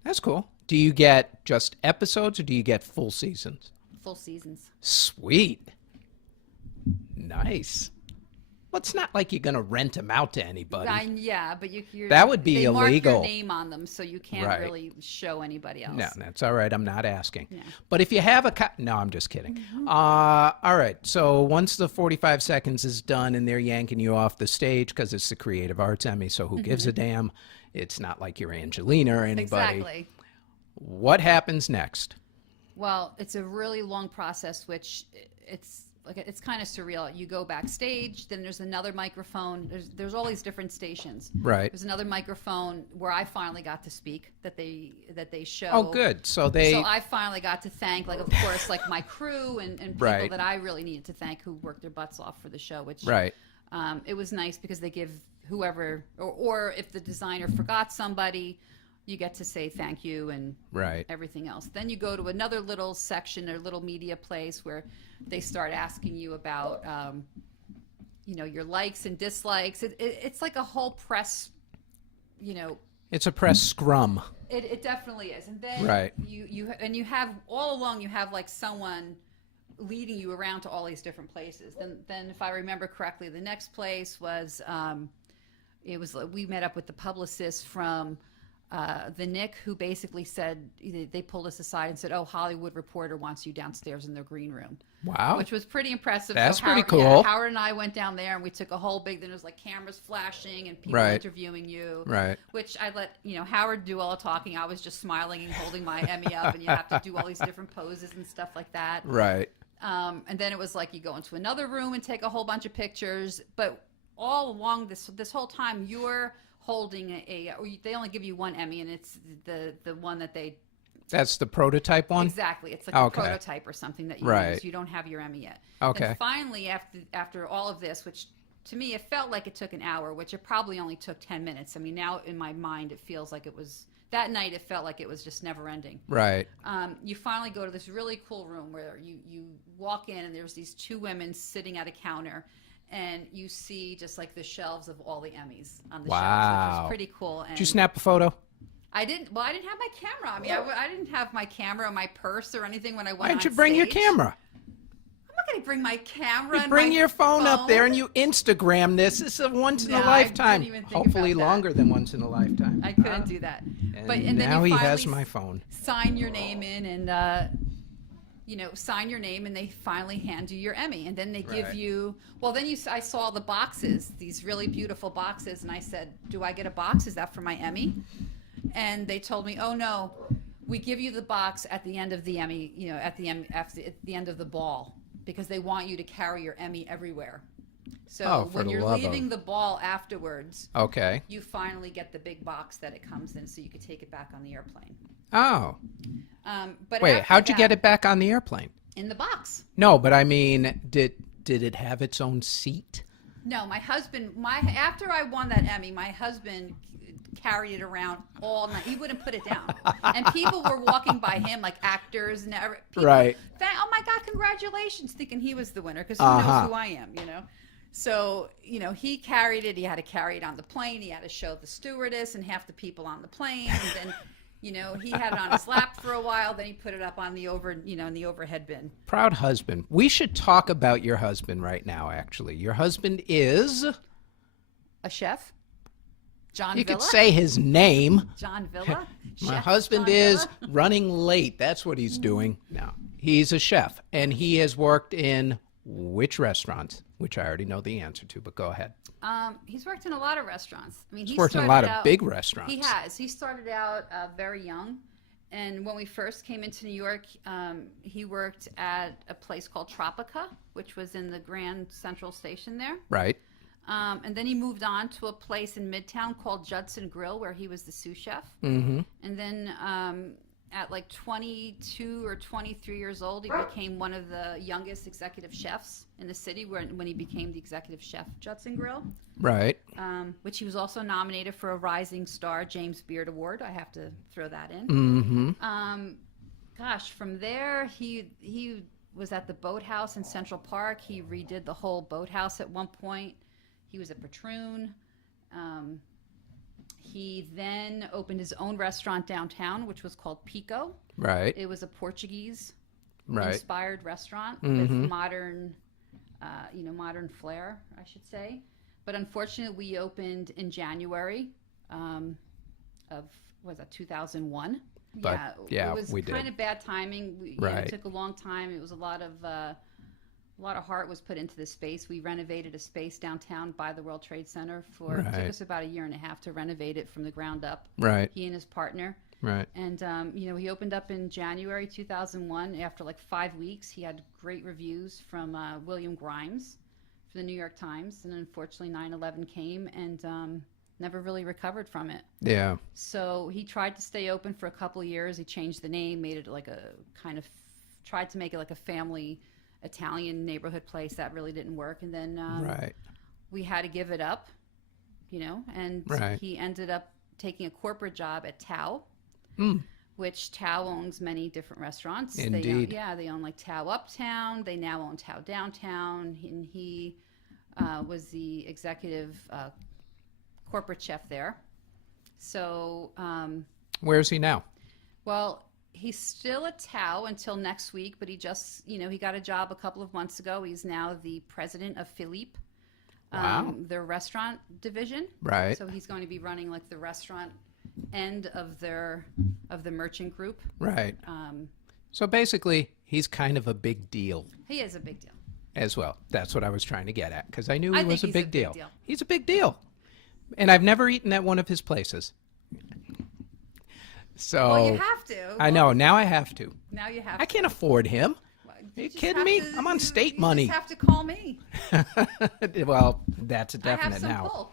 That's cool. Do you get just episodes, or do you get full seasons? Full seasons. Sweet. Nice. Well, it's not like you're going to rent them out to anybody. Yeah, but that would be illegal. They mark your name on them, so you can't right. really show anybody else. No, that's all right. I'm not asking. Yeah. But if you have no, I'm just kidding. All right. So once the 45 seconds is done and they're yanking you off the stage, because it's the Creative Arts Emmy, so who gives a damn? It's not like you're Angelina or anybody. Exactly. What happens next? Well, it's a really long process, which it's like it's kind of surreal. You go backstage, then there's another microphone. There's all these different stations. Right. There's another microphone where I finally got to speak that they show. Oh, good. So I finally got to thank, like, of course, like my crew and people Right. that I really needed to thank who worked their butts off for the show. Which Right. it was nice because they give whoever or if the designer forgot somebody, you get to say thank you and Right. everything else. Then you go to another little section or little media place where they start asking you about, your likes and dislikes. It's like a whole press, It's a press scrum. It definitely is. And then Right. you have all along you have like someone leading you around to all these different places. Then if I remember correctly, the next place was we met up with the publicist from the Knick, who basically said, they pulled us aside and said, "Oh, Hollywood Reporter wants you downstairs in their green room." Wow. Which was pretty impressive. That's pretty Howard, cool. Yeah, Howard and I went down there and we took a whole big, then there was like cameras flashing and people Right. interviewing you. Right. Which I let, Howard do all the talking. I was just smiling and holding my Emmy up, and you have to do all these different poses and stuff like that. Right. And then it was like you go into another room and take a whole bunch of pictures. But all along this whole time, you're holding they only give you one Emmy, and it's the one that they That's the prototype one? exactly. It's like Okay. a prototype or something that you Right. use. You don't have your Emmy yet. Okay. And finally, after all of this, which to me it felt like it took an hour, which it probably only took 10 minutes. I mean, now in my mind it feels like it was that night. It felt like it was just never ending. Right. You finally go to this really cool room where you walk in and there's these two women sitting at a counter, and you see just like the shelves of all the Emmys on the shelves, which Wow. was pretty cool. And Did you snap a photo? I didn't have my camera on me. I didn't have my camera or my purse or anything when I went Why didn't on you bring your stage. camera? I'm not going to bring my camera. You and bring my your phone up there and you Instagram this. It's a once in a No, I lifetime. didn't even think Hopefully about that. longer than once in a lifetime. I couldn't do that. And And then now you he has finally my phone. sign your name in and sign your name, and they finally hand you your Emmy, and then they give Right. you. Well, then I saw the boxes, these really beautiful boxes, and I said, "Do I get a box? Is that for my Emmy?" And they told me, "Oh no, we give you the box at the end of the Emmy, at the end of the ball, because they want you to carry your Emmy everywhere. So Oh, for when the you're love of- leaving the ball afterwards, Okay. you finally get the big box that it comes in, so you could take it back on the airplane." Oh. But Wait, after how'd you that- get it back on the airplane? in the box? No, but I mean, did it have its own seat? No, my husband. After I won that Emmy, my husband carried it around all night. He wouldn't put it down, and people were walking by him, like actors and people. Right. Oh my God, congratulations! Thinking he was the winner because who Uh-huh. knows who I am, So he carried it. He had to carry it on the plane. He had to show the stewardess and half the people on the plane, and then. He had it on his lap for a while. Then he put it up on the in the overhead bin. Proud husband. We should talk about your husband right now, actually. Your husband is... A chef, John You Villa. could say his name. John Villa. My Chef husband John is Villa? running late. That's what he's doing. No, he's a chef, and he has worked in which restaurants? Which I already know the answer to, but go ahead. He's worked in a lot of restaurants. I mean, He's worked in a lot of started out- big restaurants. He has. He started out very young, and when we first came into New York, he worked at a place called Tropica, which was in the Grand Central Station there. Right. And then he moved on to a place in Midtown called Judson Grill, where he was the sous chef. Mm-hmm. And then at like 22 or 23 years old, he became one of the youngest executive chefs in the city when he became the executive chef of Judson Grill, Right. which he was also nominated for a Rising Star James Beard Award. I have to throw that in. Mm-hmm. From there, he was at the Boathouse in Central Park. He redid the whole boathouse at one point. He was a patroon. He then opened his own restaurant downtown, which was called Pico. Right. It was a Portuguese Right. inspired restaurant Mhm. with modern, modern flair, I should say. But unfortunately, we opened in January of 2001. But, yeah, it was we did. kind of bad timing. Right. It took a long time. It was a lot of heart was put into the space. We renovated a space downtown by the World Trade Center it took Right. us about a year and a half to renovate it from the ground up. Right. He and his partner. Right. And, he opened up in January 2001. After like 5 weeks, he had great reviews from William Grimes for the New York Times. And unfortunately, 9/11 came and never really recovered from it. Yeah. So he tried to stay open for a couple of years. He changed the name, made it like a kind of, tried to make it like a family Italian neighborhood place. That really didn't work. And then Right. we had to give it up, and Right. he ended up taking a corporate job at Tao. Mm. Which Tao owns many different restaurants. Indeed. They own like Tao Uptown. They now own Tao Downtown. And he was the executive corporate chef there. So, Where's he now? well, he's still at Tao until next week, but he just, he got a job a couple of months ago. He's now the president of Philippe, Wow. their restaurant division. Right. So he's going to be running like the restaurant end of the merchant group. Right. So basically, he's kind of a big deal He is a big deal. as well. That's what I was trying to get at, because I knew I he think was a he's big a big deal. deal. He's a big deal. And I've never eaten at one of his places. So Well, you have to. I know. Now I have to. Now you have I to. can't afford him. Are you just kidding have me? to- I'm on state you money. just have to call me. Well, that's a I have definite some now. pull.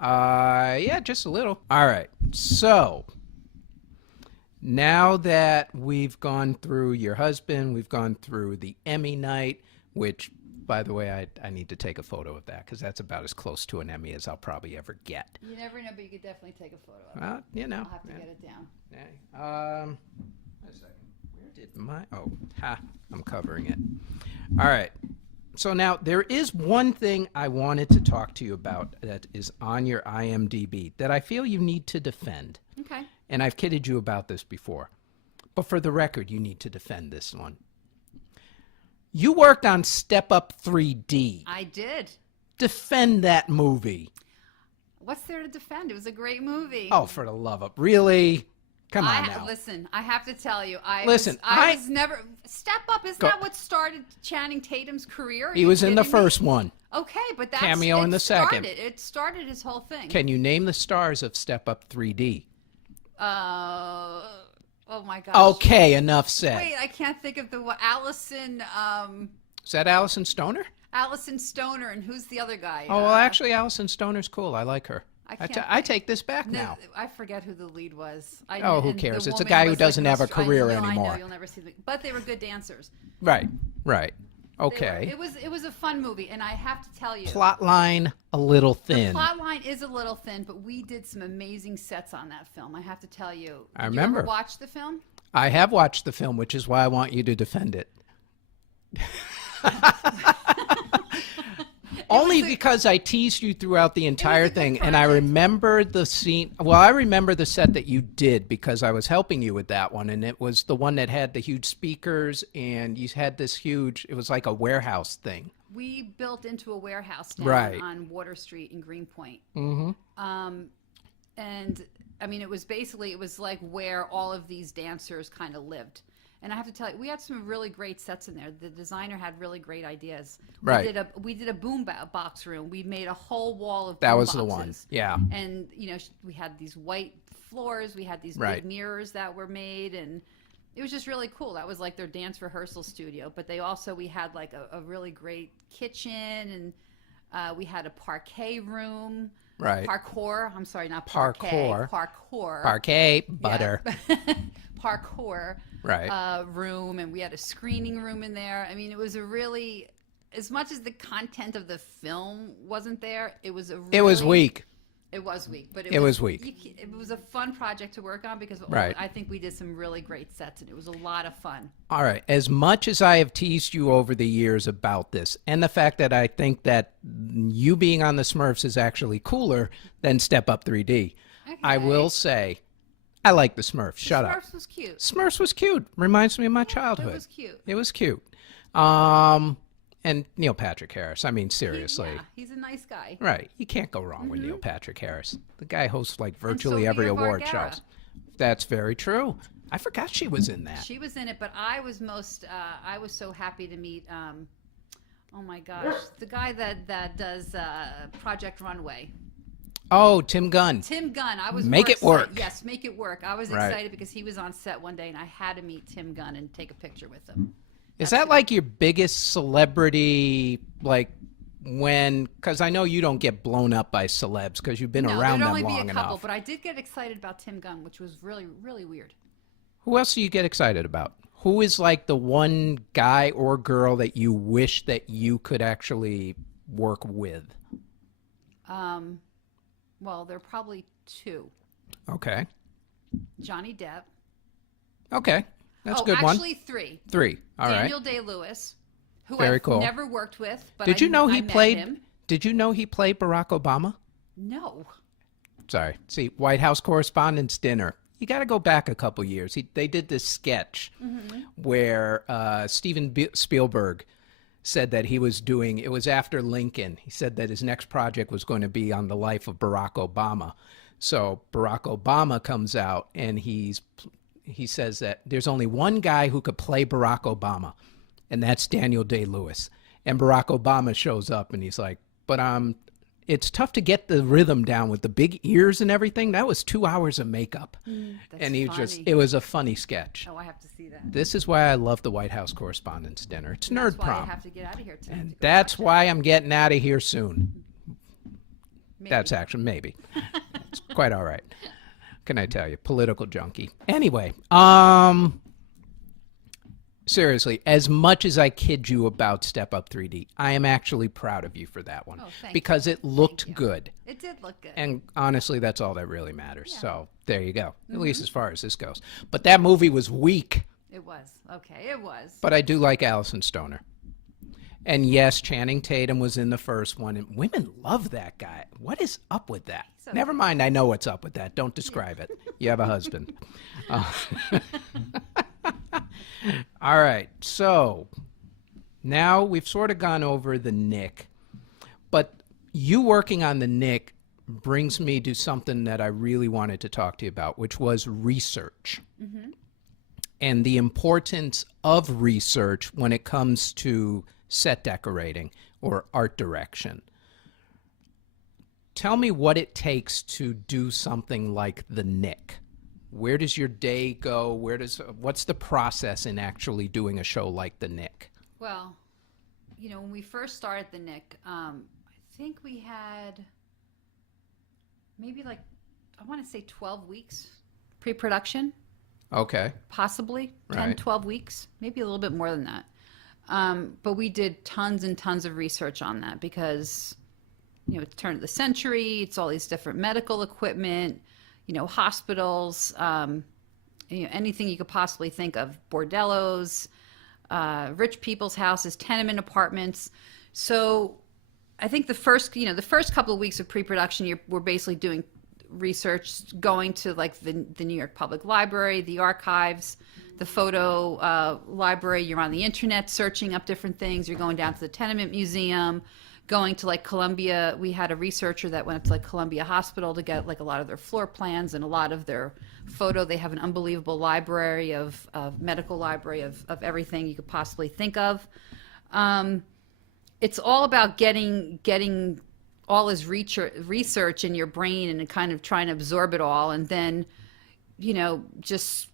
Yeah, just a little. All right. So now that we've gone through your husband, we've gone through the Emmy night, which, by the way, I need to take a photo of that because that's about as close to an Emmy as I'll probably ever get. You never know, but you could definitely take a photo of it. Well, you know. I'll have to get it down. Yeah. A second. Where did my? Oh, I'm covering it. All right. So now there is one thing I wanted to talk to you about that is on your IMDb that I feel you need to defend. Okay. And I've kidded you about this before. But for the record, you need to defend this one. You worked on Step Up 3D. I did. Defend that movie. What's there to defend? It was a great movie. Oh, for the love of... Really? Come on now. Listen, I have to tell you, I was never Step Up. Isn't that what started Channing Tatum's career? He was in the kidding me? first one. Okay, but that's Cameo in the second. It started his whole thing. Can you name the stars of Step Up 3D? Oh my gosh. Okay, enough said. Wait, I can't think of Allison. Is that Allison Stoner? Allison Stoner, and who's the other guy? Oh, well, actually, Allison Stoner's cool. I like her. can't I take this back now. I forget who the lead was. Who cares? It's a guy who doesn't have a career anymore. I know, you'll never see them. But they were good dancers. Right. Okay. It was a fun movie, and I have to tell you, Plot line a little thin. the plot line is a little thin, but we did some amazing sets on that film. I have to tell you. I Did remember. You ever watch the film? I have watched the film, which is why I want you to defend it. Only because I teased you throughout the entire thing, and I remember the scene. Well, I remember the set that you did because I was helping you with that one, and it was the one that had the huge speakers, and you had this huge. It was like a warehouse thing. We built into a warehouse down Right. on Water Street in Greenpoint. Mm-hmm. And I mean, it was like where all of these dancers kind of lived. And I have to tell you, we had some really great sets in there. The designer had really great ideas. Right. We did a box room. We made a whole wall of That boom was the boxes. one. Yeah. And we had these white floors. We had these Right. big mirrors that were made, and it was just really cool. That was like their dance rehearsal studio. But we had like a really great kitchen, and we had a parquet room. Right. Parkour. I'm sorry, not parquet. Parkour. Parquet butter. Yeah. Parkour. Right. Room, and we had a screening room in there. I mean, it was a really, as much as the content of the film wasn't there, it was It was weak. It was weak, but it was weak. It was a fun project to work on because Right. I think we did some really great sets, and it was a lot of fun. All right. As much as I have teased you over the years about this, and the fact that I think that you being on the Smurfs is actually cooler than Step Up 3D, I will say I like the Smurfs. Shut up. Smurfs was cute. Smurfs was cute. Reminds me of my childhood. It was cute. It was cute. And Neil Patrick Harris. I mean, seriously. He's a nice guy. Right. You can't go wrong with Neil Patrick Harris. The guy hosts like virtually Sofia every award Vergara. shows. That's very true. I forgot she was in that. She was in it, but I was so happy to meet, oh my gosh, the guy that does Project Runway. Oh, Tim Gunn. Tim Gunn. I was Make more it work. excited. Yes, make it work. I was Right. excited because he was on set one day and I had to meet Tim Gunn and take a picture with him. Is That's that like your biggest celebrity, like when, because I know you don't get blown up by celebs because you've been No, around there'd them only be long a couple, enough. but I did get excited about Tim Gunn, which was really, really weird. Who else do you get excited about? Who is like the one guy or girl that you wish that you could actually work with? Well, there are probably two. Okay. Johnny Depp. Okay. That's a good one. Actually three. Three. All right. Daniel Day-Lewis, who Very I've cool. never worked with, but Did you know I he met played? him. Did you know he played Barack Obama? No. Sorry. See, White House Correspondents' Dinner. You got to go back a couple years. They did this sketch where Steven Spielberg said that he was doing, it was after Lincoln. He said that his next project was going to be on the life of Barack Obama. So Barack Obama comes out and he says that there's only one guy who could play Barack Obama, and that's Daniel Day-Lewis. And Barack Obama shows up and he's like, but it's tough to get the rhythm down with the big ears and everything. That was 2 hours of makeup. That's And he funny. it was a funny sketch. Oh, I have to see that. This is why I love the White House Correspondents' Dinner. It's nerd That's why I prom. have to get out of here tonight. And to go that's watch why I'm getting out of here soon. it. That's Maybe. actually, maybe. It's quite all right. Can I tell you? Political junkie. Anyway, seriously, as much as I kid you about Step Up 3D, I am actually proud of you for that one. Oh, thank because it looked good. It did look good. And honestly, that's all that really matters. So there you go. At least as far as this goes. But that movie was weak. It was. Okay, it was. But I do like Allison Stoner. And yes, Channing Tatum was in the first one. And women love that guy. What is up with that? So- Never mind, I know what's up with that. Don't describe it. You have a husband. All right. So now we've sort of gone over the Knick. But you working on the Knick brings me to something that I really wanted to talk to you about, which was research. And the importance of research when it comes to set decorating or art direction. Tell me what it takes to do something like the Knick. Where does your day go? What's the process in actually doing a show like the Knick? Well, when we first started the Knick, I think we had maybe I want to say 12 weeks pre-production. Okay. Possibly 10, Right. 12 weeks, maybe a little bit more than that. But we did tons and tons of research on that because, it's turn of the century. It's all these different medical equipment, hospitals, anything you could possibly think of, bordellos, rich people's houses, tenement apartments. So I think the first couple of weeks of pre-production, we're basically doing research, going to the New York Public Library, the archives, the photo library. You're on the internet searching up different things. You're going down to the tenement museum, going to Columbia. We had a researcher that went up to Columbia Hospital to get a lot of their floor plans and a lot of their photo. They have an unbelievable library of medical library of everything you could possibly think of. It's all about getting all his research in your brain and kind of trying to absorb it all, and then just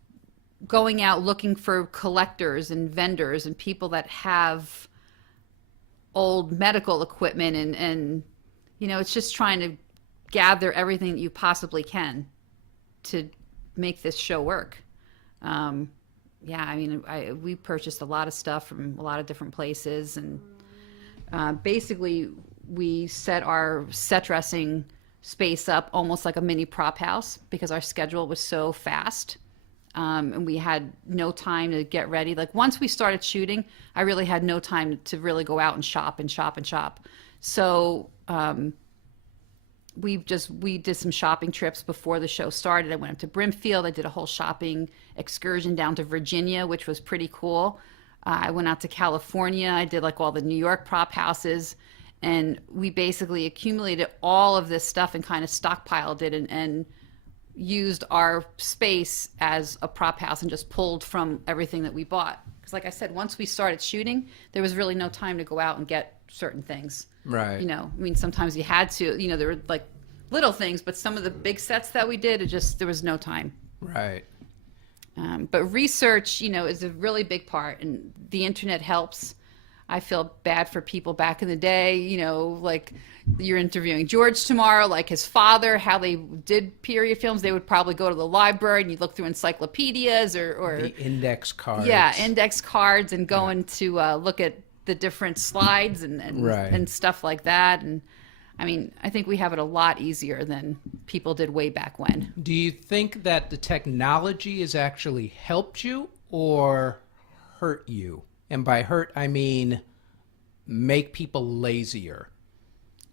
going out looking for collectors and vendors and people that have old medical equipment, and it's just trying to gather everything that you possibly can to make this show work. We purchased a lot of stuff from a lot of different places, and basically we set our set dressing space up almost like a mini prop house because our schedule was so fast. And we had no time to get ready. Once we started shooting, I really had no time to really go out and shop. So we did some shopping trips before the show started. I went up to Brimfield. I did a whole shopping excursion down to Virginia, which was pretty cool. I went out to California. I did all the New York prop houses. And we basically accumulated all of this stuff and kind of stockpiled it and used our space as a prop house and just pulled from everything that we bought. Because like I said, once we started shooting, there was really no time to go out and get certain things. Right. Sometimes you had to, there were little things, but some of the big sets that we did, there was no time. Right. But research, is a really big part, and the internet helps. I feel bad for people back in the day, like you're interviewing George tomorrow, like his father, how they did period films. They would probably go to the library and you'd look through encyclopedias or the index cards. Yeah, index cards, and going to look at the different slides and stuff like that. And I mean, I think we have it a lot easier than people did way back when. Do you think that the technology has actually helped you or hurt you? And by hurt, I mean make people lazier.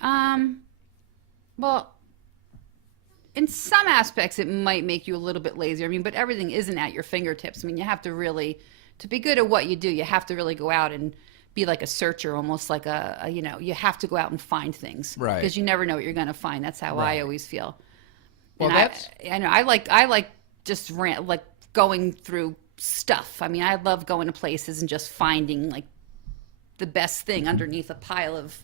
Well, in some aspects, it might make you a little bit lazier. I mean, but everything isn't at your fingertips. I mean, you have to really, to be good at what you do, you have to really go out and be like a searcher, almost like you have to go out and find things. Right. Because you never know what you're going to find. That's how I always feel. Well, and I like just like going through stuff. I mean, I love going to places and just finding like the best thing underneath a pile of,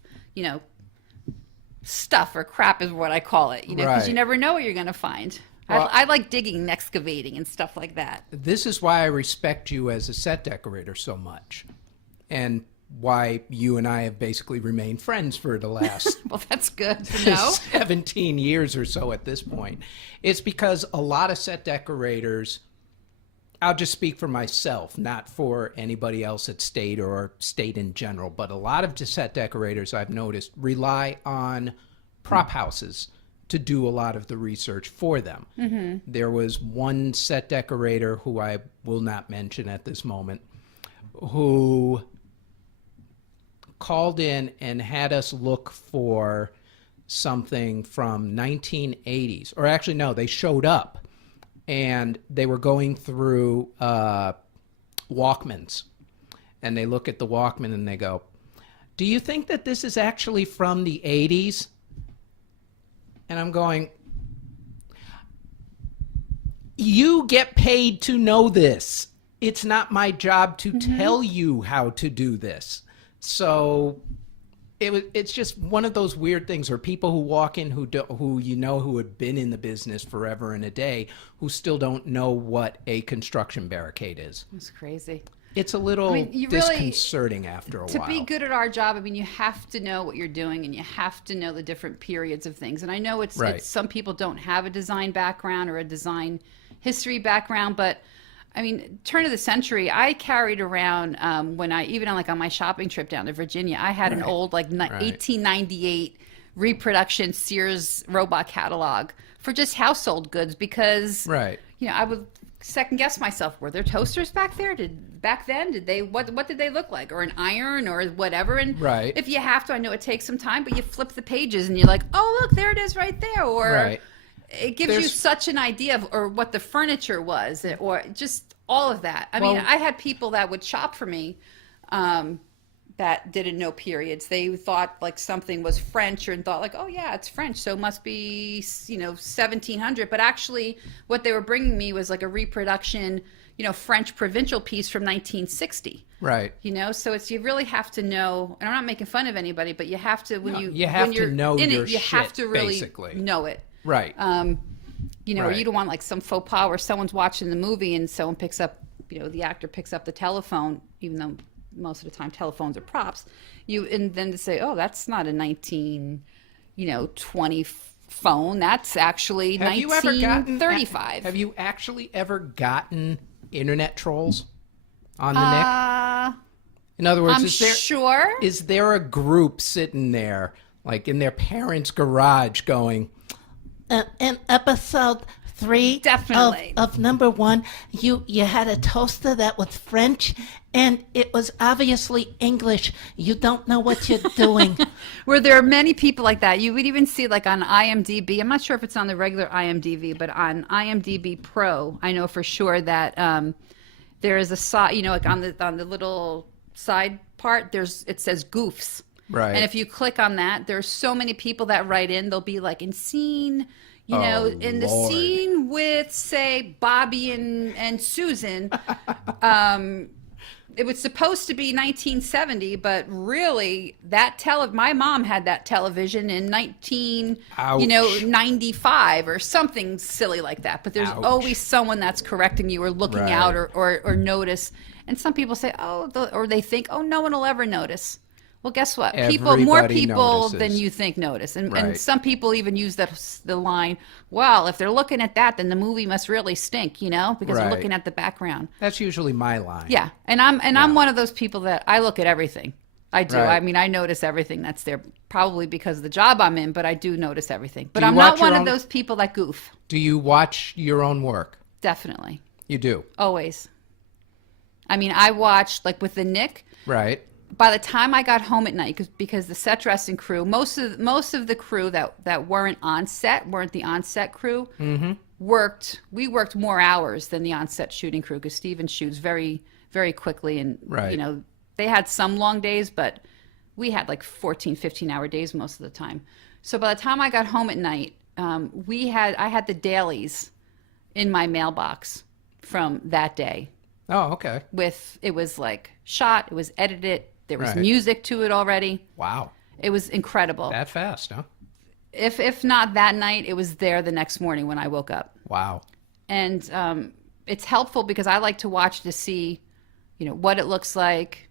stuff or crap is what I call it, because you never know what you're going to find. Well, I like digging and excavating and stuff like that. This is why I respect you as a set decorator so much, and why you and I have basically remained friends for the last well, that's good to know. 17 years or so at this point. It's because a lot of set decorators, I'll just speak for myself, not for anybody else at State or State in general, but a lot of set decorators I've noticed rely on prop houses to do a lot of the research for them. Mm-hmm. There was one set decorator who I will not mention at this moment who called in and had us look for something from 1980s, or actually no, they showed up and they were going through Walkmans, and they look at the Walkman and they go, "Do you think that this is actually from the 80s?" And I'm going, you get paid to know this. It's not my job to tell you how to do this. So it's just one of those weird things, or people who walk in who who have been in the business forever and a day, who still don't know what a construction barricade is. It's crazy. It's a little disconcerting after a while. To be good at our job, I mean, you have to know what you're doing, and you have to know the different periods of things. And I know it's some people don't have a design background or a design history background, but I mean, turn of the century, I carried around when on my shopping trip down to Virginia, I had an old 1898 reproduction Sears robot catalog for just household goods, because I would second guess myself. Were there toasters back there? Back then did they what did they look like, or an iron or whatever? And if you have to, I know it takes some time, but you flip the pages and you're like, oh look, there it is right there, or it gives you such an idea of or what the furniture was, or just all of that. I mean, I had people that would shop for me that didn't know periods. They thought like something was French, and thought like, oh yeah, it's French, so it must be 1700. But actually, what they were bringing me was like a reproduction, French provincial piece from 1960. Right. So you really have to know. And I'm not making fun of anybody, but you have to you have to know your shit. You have to really basically know it. Right. Or you don't want like some faux pas where someone's watching the movie and someone picks up, the actor picks up the telephone, even though most of the time telephones are props, and then to say, oh, that's not a 1920 phone, that's actually 1935. Have you actually ever gotten internet trolls on the Knick? In other words, is there a group sitting there like in their parents' garage going, in episode 3 definitely of number 1, you had a toaster that was French and it was obviously English. You don't know what you're doing. Where there are many people like that. You would even see like on IMDb. I'm not sure if it's on the regular IMDb, but on IMDb Pro, I know for sure that there is a side, like on the little side part, it says goofs. Right. And if you click on that, there's so many people that write in. They'll be like in scene, in the scene with, say, Bobby and Susan, it was supposed to be 1970, but really my mom had that television in 19, Ouch. 95 or something silly like that. But there's Ouch. always someone that's correcting you or looking Right. out or notice. And some people say, or they think, no one will ever notice. Well, guess what? More Everybody people notices. than you think notice. And Right. some people even use the line, well, if they're looking at that, then the movie must really stink, because Right. they're looking at the background. That's usually my line. Yeah, and I'm one of those people that I look at everything. I do. Right. I mean, I notice everything that's there, probably because of the job I'm in, but I do notice everything. But Do you I'm not watch your one of own- those people that goof. Do you watch your own work? Definitely, You do. always. I mean, I watched like with the Knick. Right. By the time I got home at night, because the set dressing crew, most of the crew that weren't on set, weren't the on set crew, we worked more hours than the on set shooting crew, because Steven shoots very, very quickly, and Right. they had some long days, but we had like 14, 15-hour days most of the time. So by the time I got home at night, I had the dailies in my mailbox from that day. Oh, okay. It was like shot, it was edited, there was Right. music to it already. Wow. It was incredible. That fast, huh? If not that night, it was there the next morning when I woke up. Wow. And it's helpful because I like to watch to see, what it looks like,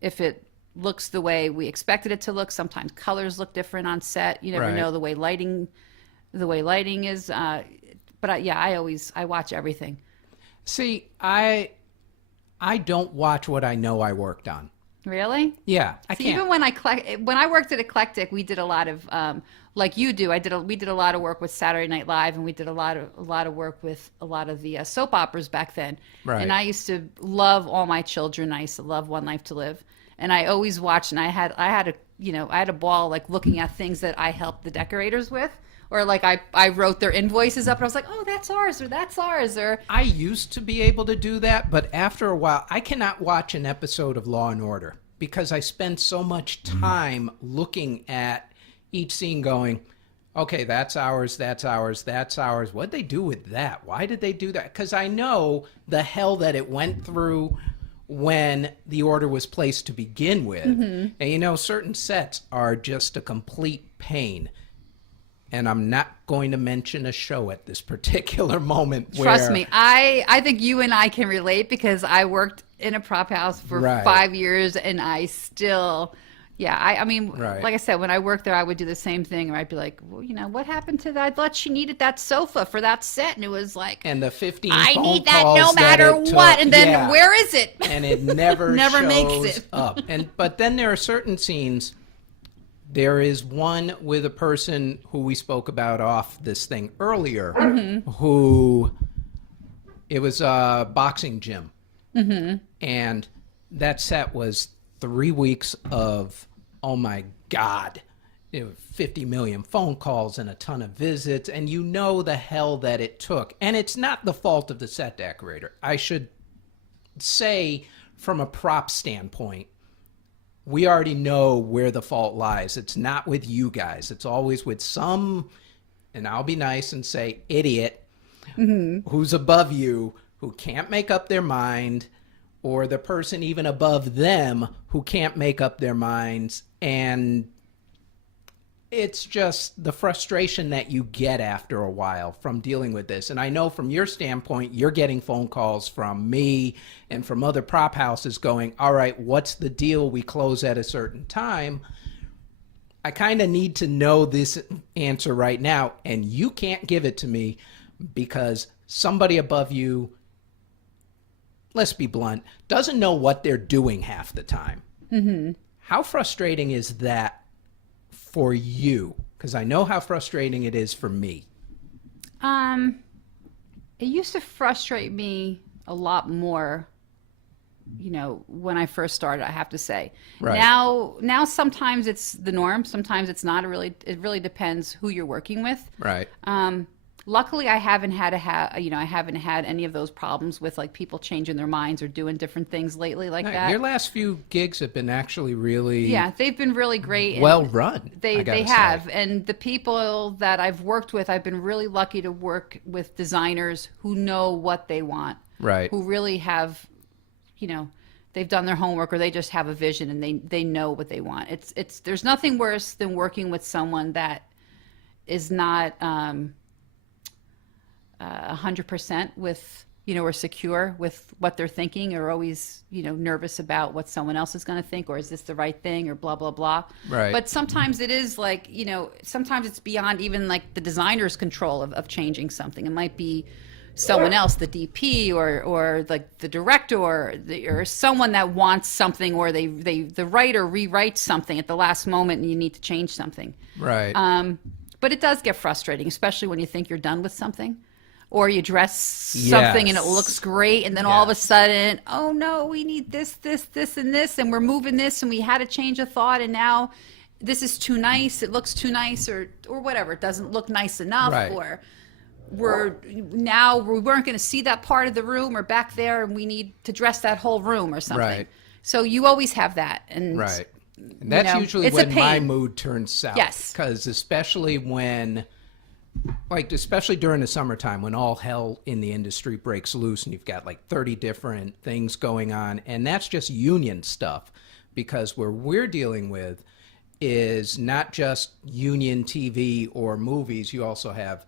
if it looks the way we expected it to look. Sometimes colors look different on set. You never Right. know the way lighting is. But I watch everything. See, I don't watch what I know I worked on. Really? Yeah, I See, can't. even when I worked at Eclectic, we did a lot of like you do. We did a lot of work with Saturday Night Live, and we did a lot of work with a lot of the soap operas back then. Right. And I used to love All My Children. I used to love One Life to Live, and I always watched. And I had a ball like looking at things that I helped the decorators with. Or like I wrote their invoices up and I was like, oh, that's ours, or that's ours, or I used to be able to do that, but after a while, I cannot watch an episode of Law and Order because I spend so much time looking at each scene going, okay, that's ours, that's ours, that's ours. What'd they do with that? Why did they do that? Because I know the hell that it went through when the order was placed to begin with. Mm-hmm. And certain sets are just a complete pain. And I'm not going to mention a show at this particular moment. Trust me, I think you and I can relate because I worked in a prop house for Right. 5 years, and I still, I mean, Right. like I said, when I worked there, I would do the same thing, or I'd be like, well, what happened to that? I thought she needed that sofa for that set, and it was like, And the 15 I phone need that calls no matter it took, what, and then yeah. where is it? And it never Never makes shows it. up. But then there are certain scenes. There is one with a person who we spoke about off this thing earlier, Mm-hmm. who it was a boxing gym, and that set was 3 weeks of, oh my God, 50 million phone calls and a ton of visits, and the hell that it took. And it's not the fault of the set decorator. I should say, from a prop standpoint, we already know where the fault lies. It's not with you guys. It's always with some, and I'll be nice and say, idiot who's above you, who can't make up their mind, or the person even above them who can't make up their minds. And it's just the frustration that you get after a while from dealing with this. And I know from your standpoint, you're getting phone calls from me and from other prop houses going, all right, what's the deal? We close at a certain time. I kind of need to know this answer right now, and you can't give it to me because somebody above you, let's be blunt, doesn't know what they're doing half the time. Mm-hmm. How frustrating is that for you? Because I know how frustrating it is for me. It used to frustrate me a lot more, when I first started, I have to say. Right. Now sometimes it's the norm, sometimes it's not. It really depends who you're working with. Right. Luckily, I haven't had any of those problems with like people changing their minds or doing different things lately like that. Your last few gigs have been actually really Yeah, they've been really great. And well run. They I gotta have, say. and the people that I've worked with, I've been really lucky to work with designers who know what they want, Right. who really have, they've done their homework, or they just have a vision and they know what they want. It's there's nothing worse than working with someone that is not 100% with, or secure with what they're thinking, or always, nervous about what someone else is going to think, or is this the right thing, or blah, blah, blah. Right. But sometimes it is like, sometimes it's beyond even like the designer's control of changing something. It might be someone else, the DP or like the director or someone that wants something, or the writer rewrites something at the last moment and you need to change something. Right. But it does get frustrating, especially when you think you're done with something. Or you dress something and it looks great, and then all of a sudden, oh no, we need this, and this, and we're moving this, and we had to change a thought, and now this is too nice, it looks too nice, or whatever, it doesn't look nice enough, or we weren't going to see that part of the room or back there, and we need to dress that whole room or something. Right. So you always have that, and and that's usually when my mood turns south. Yes, because especially during the summertime when all hell in the industry breaks loose and you've got like 30 different things going on, and that's just union stuff, because where we're dealing with is not just union TV or movies. You also have,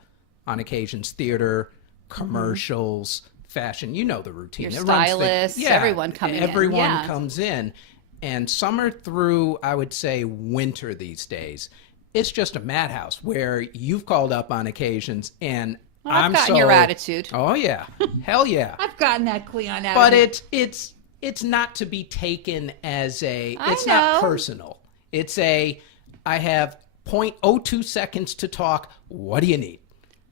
on occasions, theater, commercials, fashion. You know the routine. Your stylists, everyone coming in. Everyone comes in. And summer through, I would say, winter these days, it's just a madhouse where you've called up on occasions, and I've gotten your attitude. Oh yeah, hell yeah. I've gotten that Cleon attitude. But it's not to be taken as it's not personal. It's I have 0.02 seconds to talk. What do you need?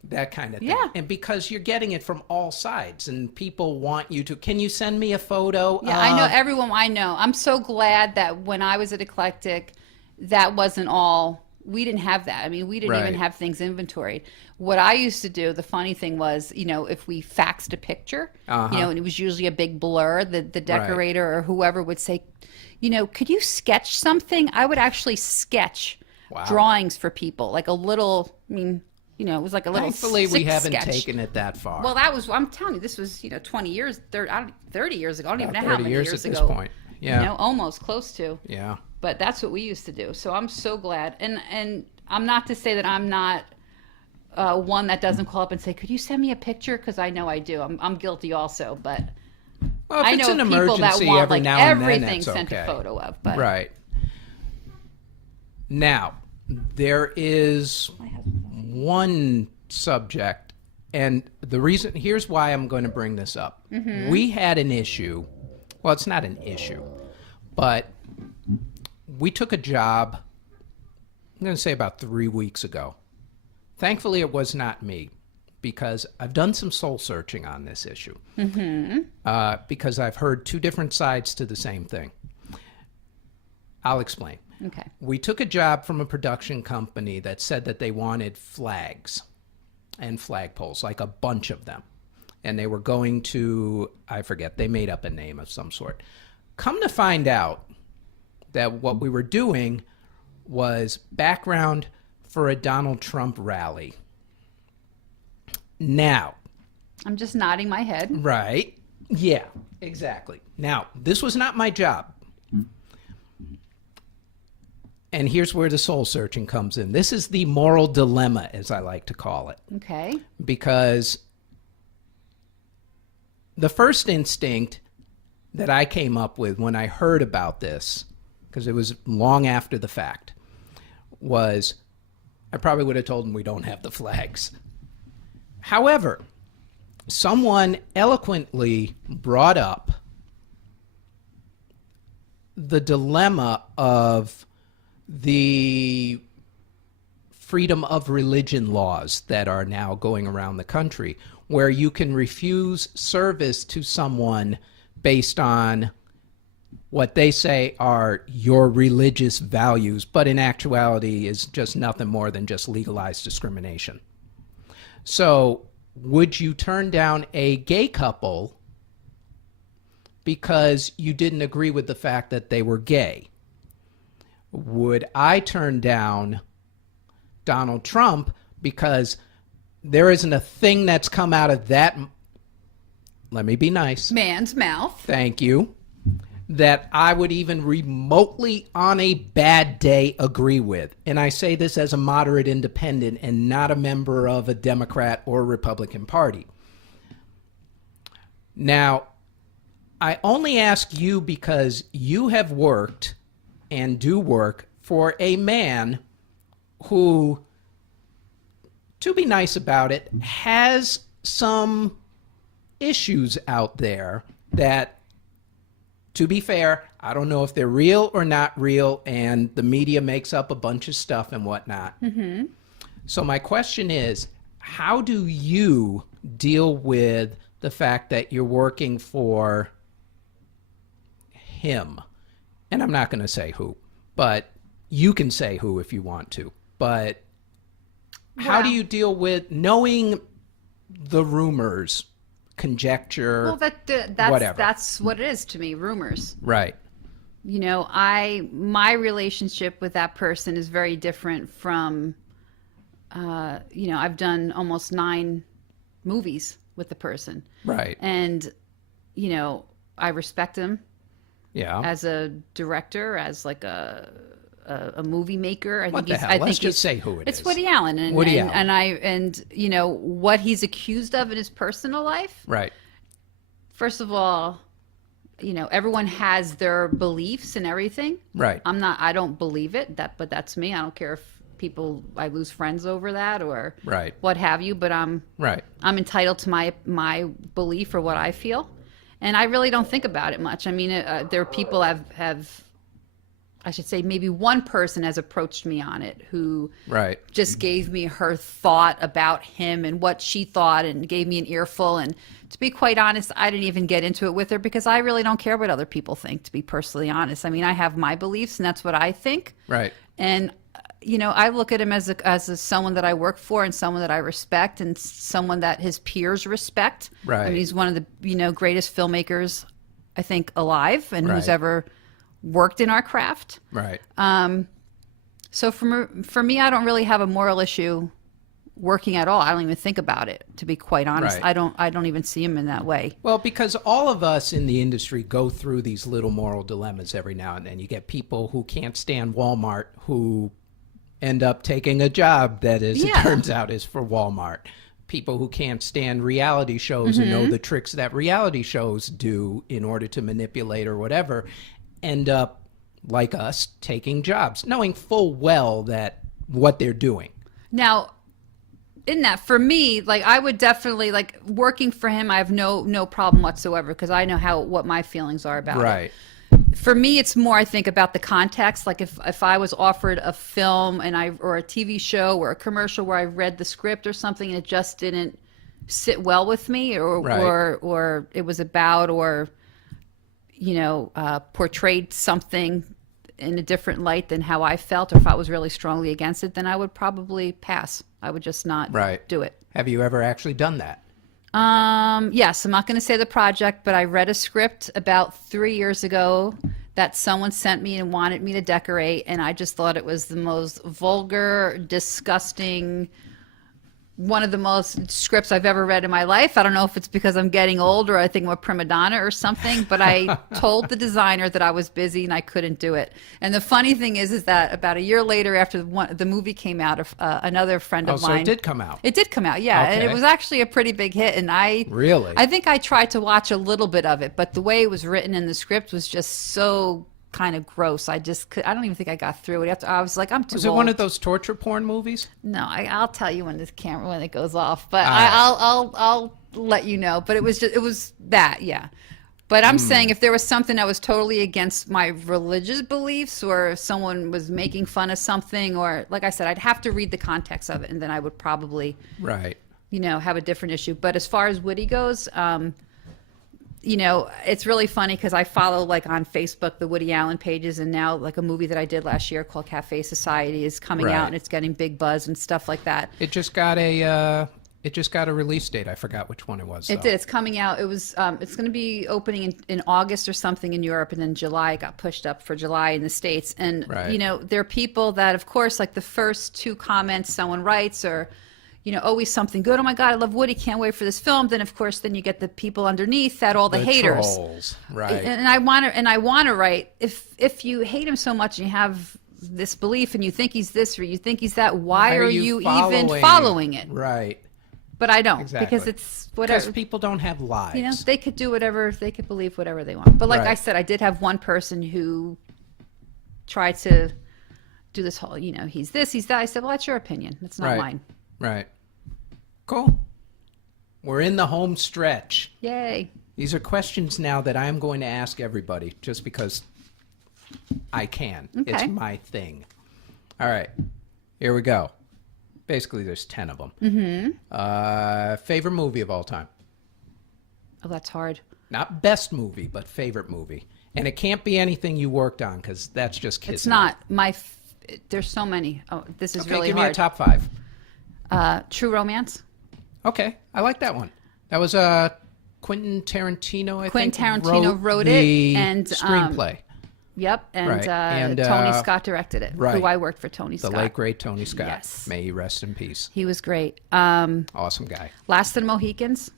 That kind of thing. Yeah. And because you're getting it from all sides, and people want you to, can you send me a photo? Yeah, I know everyone. I know. I'm so glad that when I was at Eclectic, that wasn't all. We didn't have that. I mean, we didn't even have things inventoried. What I used to do, the funny thing was, if we faxed a picture, and it was usually a big blur, the decorator or whoever would say, could you sketch something? I would actually sketch drawings for people, like a little, it was like a little Thankfully, we haven't sketch. taken it that far. Well, I'm telling you, this was, 20 years, 30 years ago. I don't even know how many years at ago. This point. Yeah. Almost close to. Yeah. But that's what we used to do. So I'm so glad. And I'm not to say that I'm not one that doesn't call up and say, could you send me a picture? Because I know I do. I'm guilty also. But well, if I it's know an people emergency, that want every like now and then, everything that's sent okay. a photo of. But right. Now, there is one subject, and here's why I'm going to bring this up. Mm-hmm. We had an issue. Well, it's not an issue, but we took a job, I'm going to say about 3 weeks ago. Thankfully, it was not me, because I've done some soul searching on this issue. Mm-hmm. Because I've heard two different sides to the same thing. I'll explain. Okay. We took a job from a production company that said that they wanted flags and flagpoles, like a bunch of them. And they were going to, I forget, they made up a name of some sort. Come to find out that what we were doing was background for a Donald Trump rally. Now. I'm just nodding my head. Right. Yeah, exactly. Now, this was not my job. And here's where the soul searching comes in. This is the moral dilemma, as I like to call it. Okay. Because the first instinct that I came up with when I heard about this, because it was long after the fact, was I probably would have told them we don't have the flags. However, someone eloquently brought up the dilemma of the freedom of religion laws that are now going around the country, where you can refuse service to someone based on what they say are your religious values, but in actuality is just nothing more than just legalized discrimination. So would you turn down a gay couple because you didn't agree with the fact that they were gay? Would I turn down Donald Trump because there isn't a thing that's come out of that, let me be nice, man's mouth? Thank you. that I would even remotely on a bad day agree with. And I say this as a moderate independent and not a member of a Democrat or Republican Party. Now, I only ask you because you have worked and do work for a man who, to be nice about it, has some issues out there that, to be fair, I don't know if they're real or not real, and the media makes up a bunch of stuff and whatnot. Mm-hmm. So my question is, how do you deal with the fact that you're working for him? And I'm not going to say who, but you can say who if you want to. But how do you deal with knowing the rumors, conjecture, Well, whatever? that's what it is to me, rumors. Right. You know, my relationship with that person is very different from, you know, I've done almost 9 movies with the person. Right. And, you know, I respect him Yeah. as a director, as like a movie maker. I What think the he's, hell? I Let's think just he's- say who it it's is. Woody Allen, and Woody and, Allen. and you know what he's accused of in his personal life. Right. First of all, you know, everyone has their beliefs and everything. Right. I don't believe it, but that's me. I don't care if I lose friends over that or Right. what have you, but I'm Right. entitled to my belief or what I feel. And I really don't think about it much. I mean, there are people have I should say maybe one person has approached me on it who Right. just gave me her thought about him and what she thought and gave me an earful. And to be quite honest, I didn't even get into it with her because I really don't care what other people think, to be personally honest. I mean, I have my beliefs and that's what I think. Right. And, you know, I look at him as someone that I work for and someone that I respect and someone that his peers respect. Right. I mean, he's one of the, you know, greatest filmmakers, I think, alive and who's Right. ever worked in our craft. Right. So for me, I don't really have a moral issue working at all. I don't even think about it, to be quite honest. Right. I don't even see him in that way. Well, because all of us in the industry go through these little moral dilemmas every now and then. You get people who can't stand Walmart who end up taking a job that, as it Yeah. turns out, is for Walmart. People who can't stand reality shows and know the tricks that reality shows do in order to manipulate or whatever end up, like us, taking jobs, knowing full well that what they're doing. Now, in that, for me, like I would definitely like working for him. I have no problem whatsoever because I know what my feelings are about it. Right. For me, it's more, I think, about the context. Like if I was offered a film or a TV show or a commercial where I read the script or something and it just didn't sit well with me or Right. or it was about or, you know, portrayed something in a different light than how I felt, or if I was really strongly against it, then I would probably pass. I would just not Right. do it. Have you ever actually done that? Yes, I'm not going to say the project, but I read a script about 3 years ago that someone sent me and wanted me to decorate, and I just thought it was the most vulgar, disgusting, one of the most scripts I've ever read in my life. I don't know if it's because I'm getting old or I think I'm a prima donna or something, but I told the designer that I was busy and I couldn't do it. And the funny thing is that about a year later after the movie came out, another friend of So mine... it did come out. It did come out, yeah. And Okay. it was actually a pretty big hit. And Really? I think I tried to watch a little bit of it, but the way it was written in the script was just so kind of gross. I don't even think I got through it. I was like, I'm too Was it old. one of those torture porn movies? No, I'll tell you when when it goes off, but Ah. I'll let you know. But it was that, yeah. But I'm saying if there was something that was totally against my religious beliefs, or if someone was making fun of something, or like I said, I'd have to read the context of it, and then I would probably, Right. you know, have a different issue. But as far as Woody goes, you know, it's really funny because I follow like on Facebook the Woody Allen pages, and now like a movie that I did last year called Cafe Society is coming Right. out, and it's getting big buzz and stuff like that. It just got a release date. I forgot which one it was. It did. It's coming out. It was. It's going to be opening in August or something in Europe, and then July it got pushed up for July in the States. And Right. you know, there are people that, of course, like the first 2 comments someone writes, or always something good. Oh my God, I love Woody. Can't wait for this film. Then of course, then you get the people underneath that, all the haters. Trolls, right? And I want to write, if you hate him so much and you have this belief and you think he's this or you think he's that, why are you even following it? Right. But I don't, Exactly. because it's whatever. Because people don't have lives. They could do whatever, they could believe whatever they want. But like Right. I said, I did have one person who tried to do this whole, he's this, he's that. I said, well, that's your opinion. It's not Right. mine. Right. Cool. We're in the home stretch. Yay. These are questions now that I'm going to ask everybody just because I can. Okay. It's my thing. All right. Here we go. Basically, there's 10 of them. Favorite movie of all time? Oh, that's hard. Not best movie, but favorite movie. And it can't be anything you worked on because that's just kids. It's not. There's so many. Oh, this is Okay, really give hard. me a top 5. True Romance. Okay, I like that one. That was Quentin Tarantino, I think. Quentin Tarantino wrote the it, and screenplay. Yep, and, Right. And, Tony Scott directed it. right. Who I worked for, Tony The Scott. late great Tony Scott. Yes. May he rest in peace. He was great. Awesome guy. Last of the Mohicans.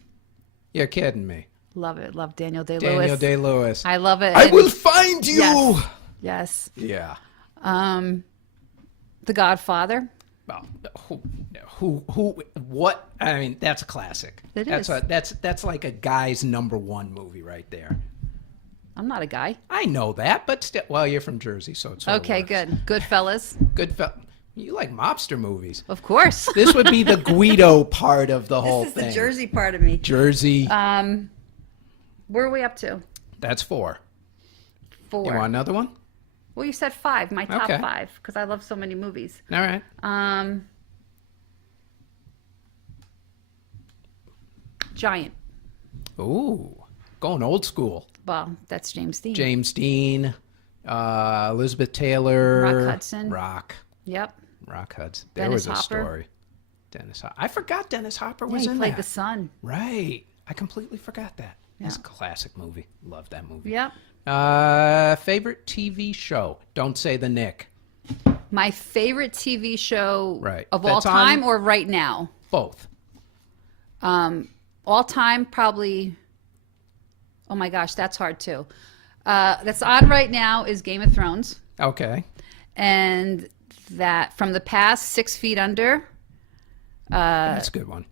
You're kidding me. Love it. Love Daniel Day-Lewis. Daniel Day-Lewis. I love it. I And- will find you. Yes. Yeah. The Godfather. Well, what? I mean, that's a classic. It That's is. that's like a guy's number one movie right there. I'm not a guy. I know that, but still, well, you're from Jersey, so it's Okay, good. Goodfellas. Good. You like mobster movies. Of course. This would be the Guido part of the whole This is thing. the Jersey part of me. Jersey. Where are we up to? That's 4. 4. You want another one? Well, you said 5. My top Okay. 5, because I love so many movies. All right. Giant. Ooh, going old school. Well, that's James Dean. James Dean, Elizabeth Taylor, Rock Hudson. Rock Hudson. There Dennis was a Hopper. story. Dennis Hopper. I forgot Dennis Hopper was He in played that. the son. Right. I completely forgot that. It's a Yeah. classic movie. Love that movie. Yep. Favorite TV show? Don't say the Knick. My favorite TV show Right. of all That's on- time or right now? Both. All time, probably. Oh my gosh, that's hard too. That's on right now is Game of Thrones. Okay. And that from the past, 6 Feet Under. That's a good one.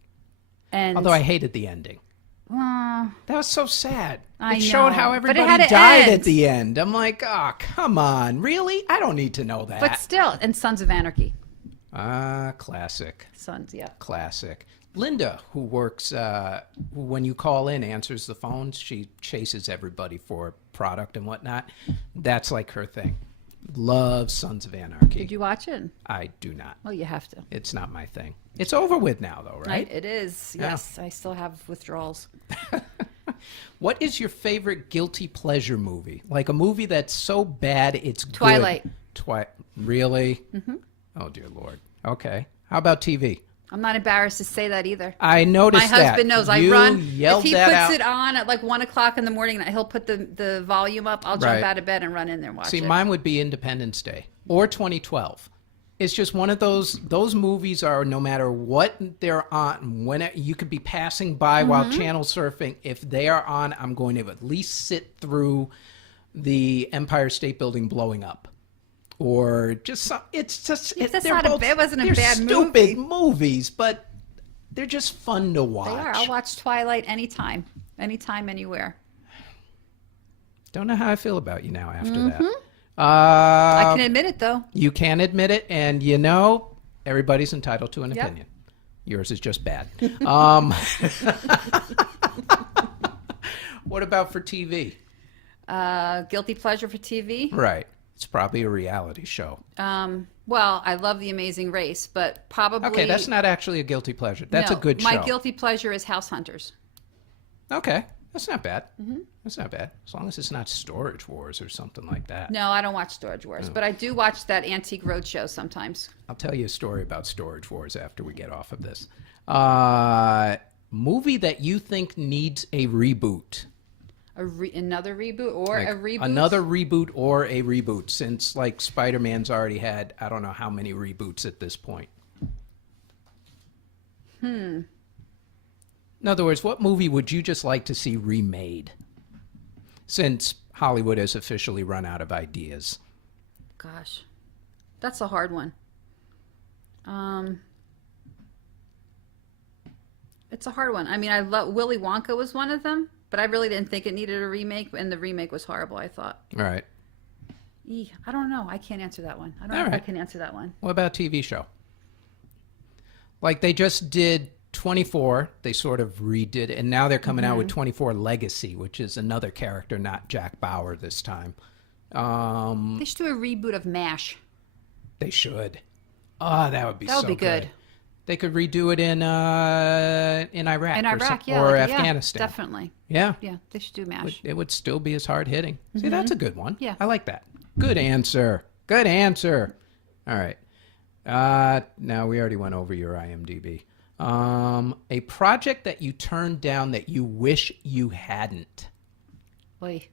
And Although I hated the ending. uh, That was so sad. I It showed know, how but it everybody had to died end. at the end. I'm like, oh, come on. Really? I don't need to know that. but still, and Sons of Anarchy. Classic. Sons, yeah. Classic. Linda, who works, who when you call in, answers the phones. She chases everybody for product and whatnot. That's like her thing. Loves Sons of Anarchy. Did you watch it? I do not. Well, you have to. It's not my thing. It's over with now, though, right? It is. Yeah. Yes, I still have withdrawals. What is your favorite guilty pleasure movie? Like a movie that's so bad it's good. Twilight. Really? Mm-hmm. Oh, dear Lord. Okay. How about TV? I'm not embarrassed to say that either. I noticed My that. husband knows. I You run. yelled If he that puts out. it on at like 1:00 in the morning, he'll put the volume up. I'll jump Right. out of bed and run in there and watch See, it. mine would be Independence Day or 2012. It's just one of those movies are no matter what they're on, you could be passing by while channel surfing. If they are on, I'm going to at least sit through the Empire State Building blowing up. Or just some, That's they're not both, it wasn't a they're bad stupid movie. movies, but they're just fun to watch. They are. I'll watch Twilight anytime, anywhere. Don't know how I feel about you now after that. I can admit it though. You can admit it, and everybody's entitled to an opinion. Yours is just bad. What about for TV? Guilty pleasure for TV. Right. It's probably a reality show. Well, I love The Amazing Race, but probably Okay, that's not actually a guilty pleasure. That's no, a good show. My guilty pleasure is House Hunters. Okay, that's not bad. That's not bad. As long as it's not Storage Wars or something like that. No, I don't watch Storage Wars, but I do watch that Antique Roadshow sometimes. I'll tell you a story about Storage Wars after we get off of this. Movie that you think needs a reboot. Another reboot or Like a reboot? Another reboot or a reboot, since like Spider-Man's already had I don't know how many reboots at this point. In other words, what movie would you just like to see remade? Since Hollywood has officially run out of ideas. Gosh, that's a hard one. It's a hard one. I mean, I love Willy Wonka was one of them, but I really didn't think it needed a remake, and the remake was horrible, I thought. All right. I don't know. I can't answer that one. I don't know if I can answer that one. What about TV show? Like they just did 24. They sort of redid it, and now they're coming out with 24 Legacy, which is another character, not Jack Bauer this time. They should do a reboot of MASH. They should. Oh, that would be That would be good. They could redo it in Iraq. In Iraq, yeah. Or like, Afghanistan. Yeah, definitely. Yeah. Yeah, they should do MASH. It would still be as hard hitting. See, that's a good one. Yeah. I like that. Good answer. Good answer. All right. Now we already went over your IMDb. A project that you turned down that you wish you hadn't. Boy.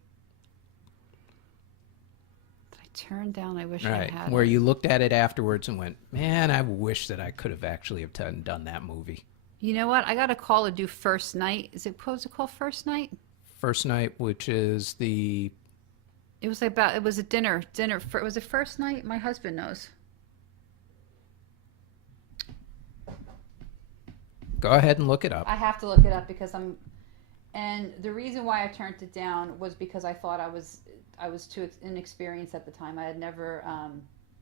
That I turned down, I wish I Right. had. Where you looked at it afterwards and went, man, I wish that I could have actually have done that movie. You know what? I got a call to do First Night. What was it called? First Night? First Night, which is the... It was a dinner. Was it First Night? My husband knows. Go ahead and look it up. I have to look it up because and the reason why I turned it down was because I thought I was too inexperienced at the time. I had never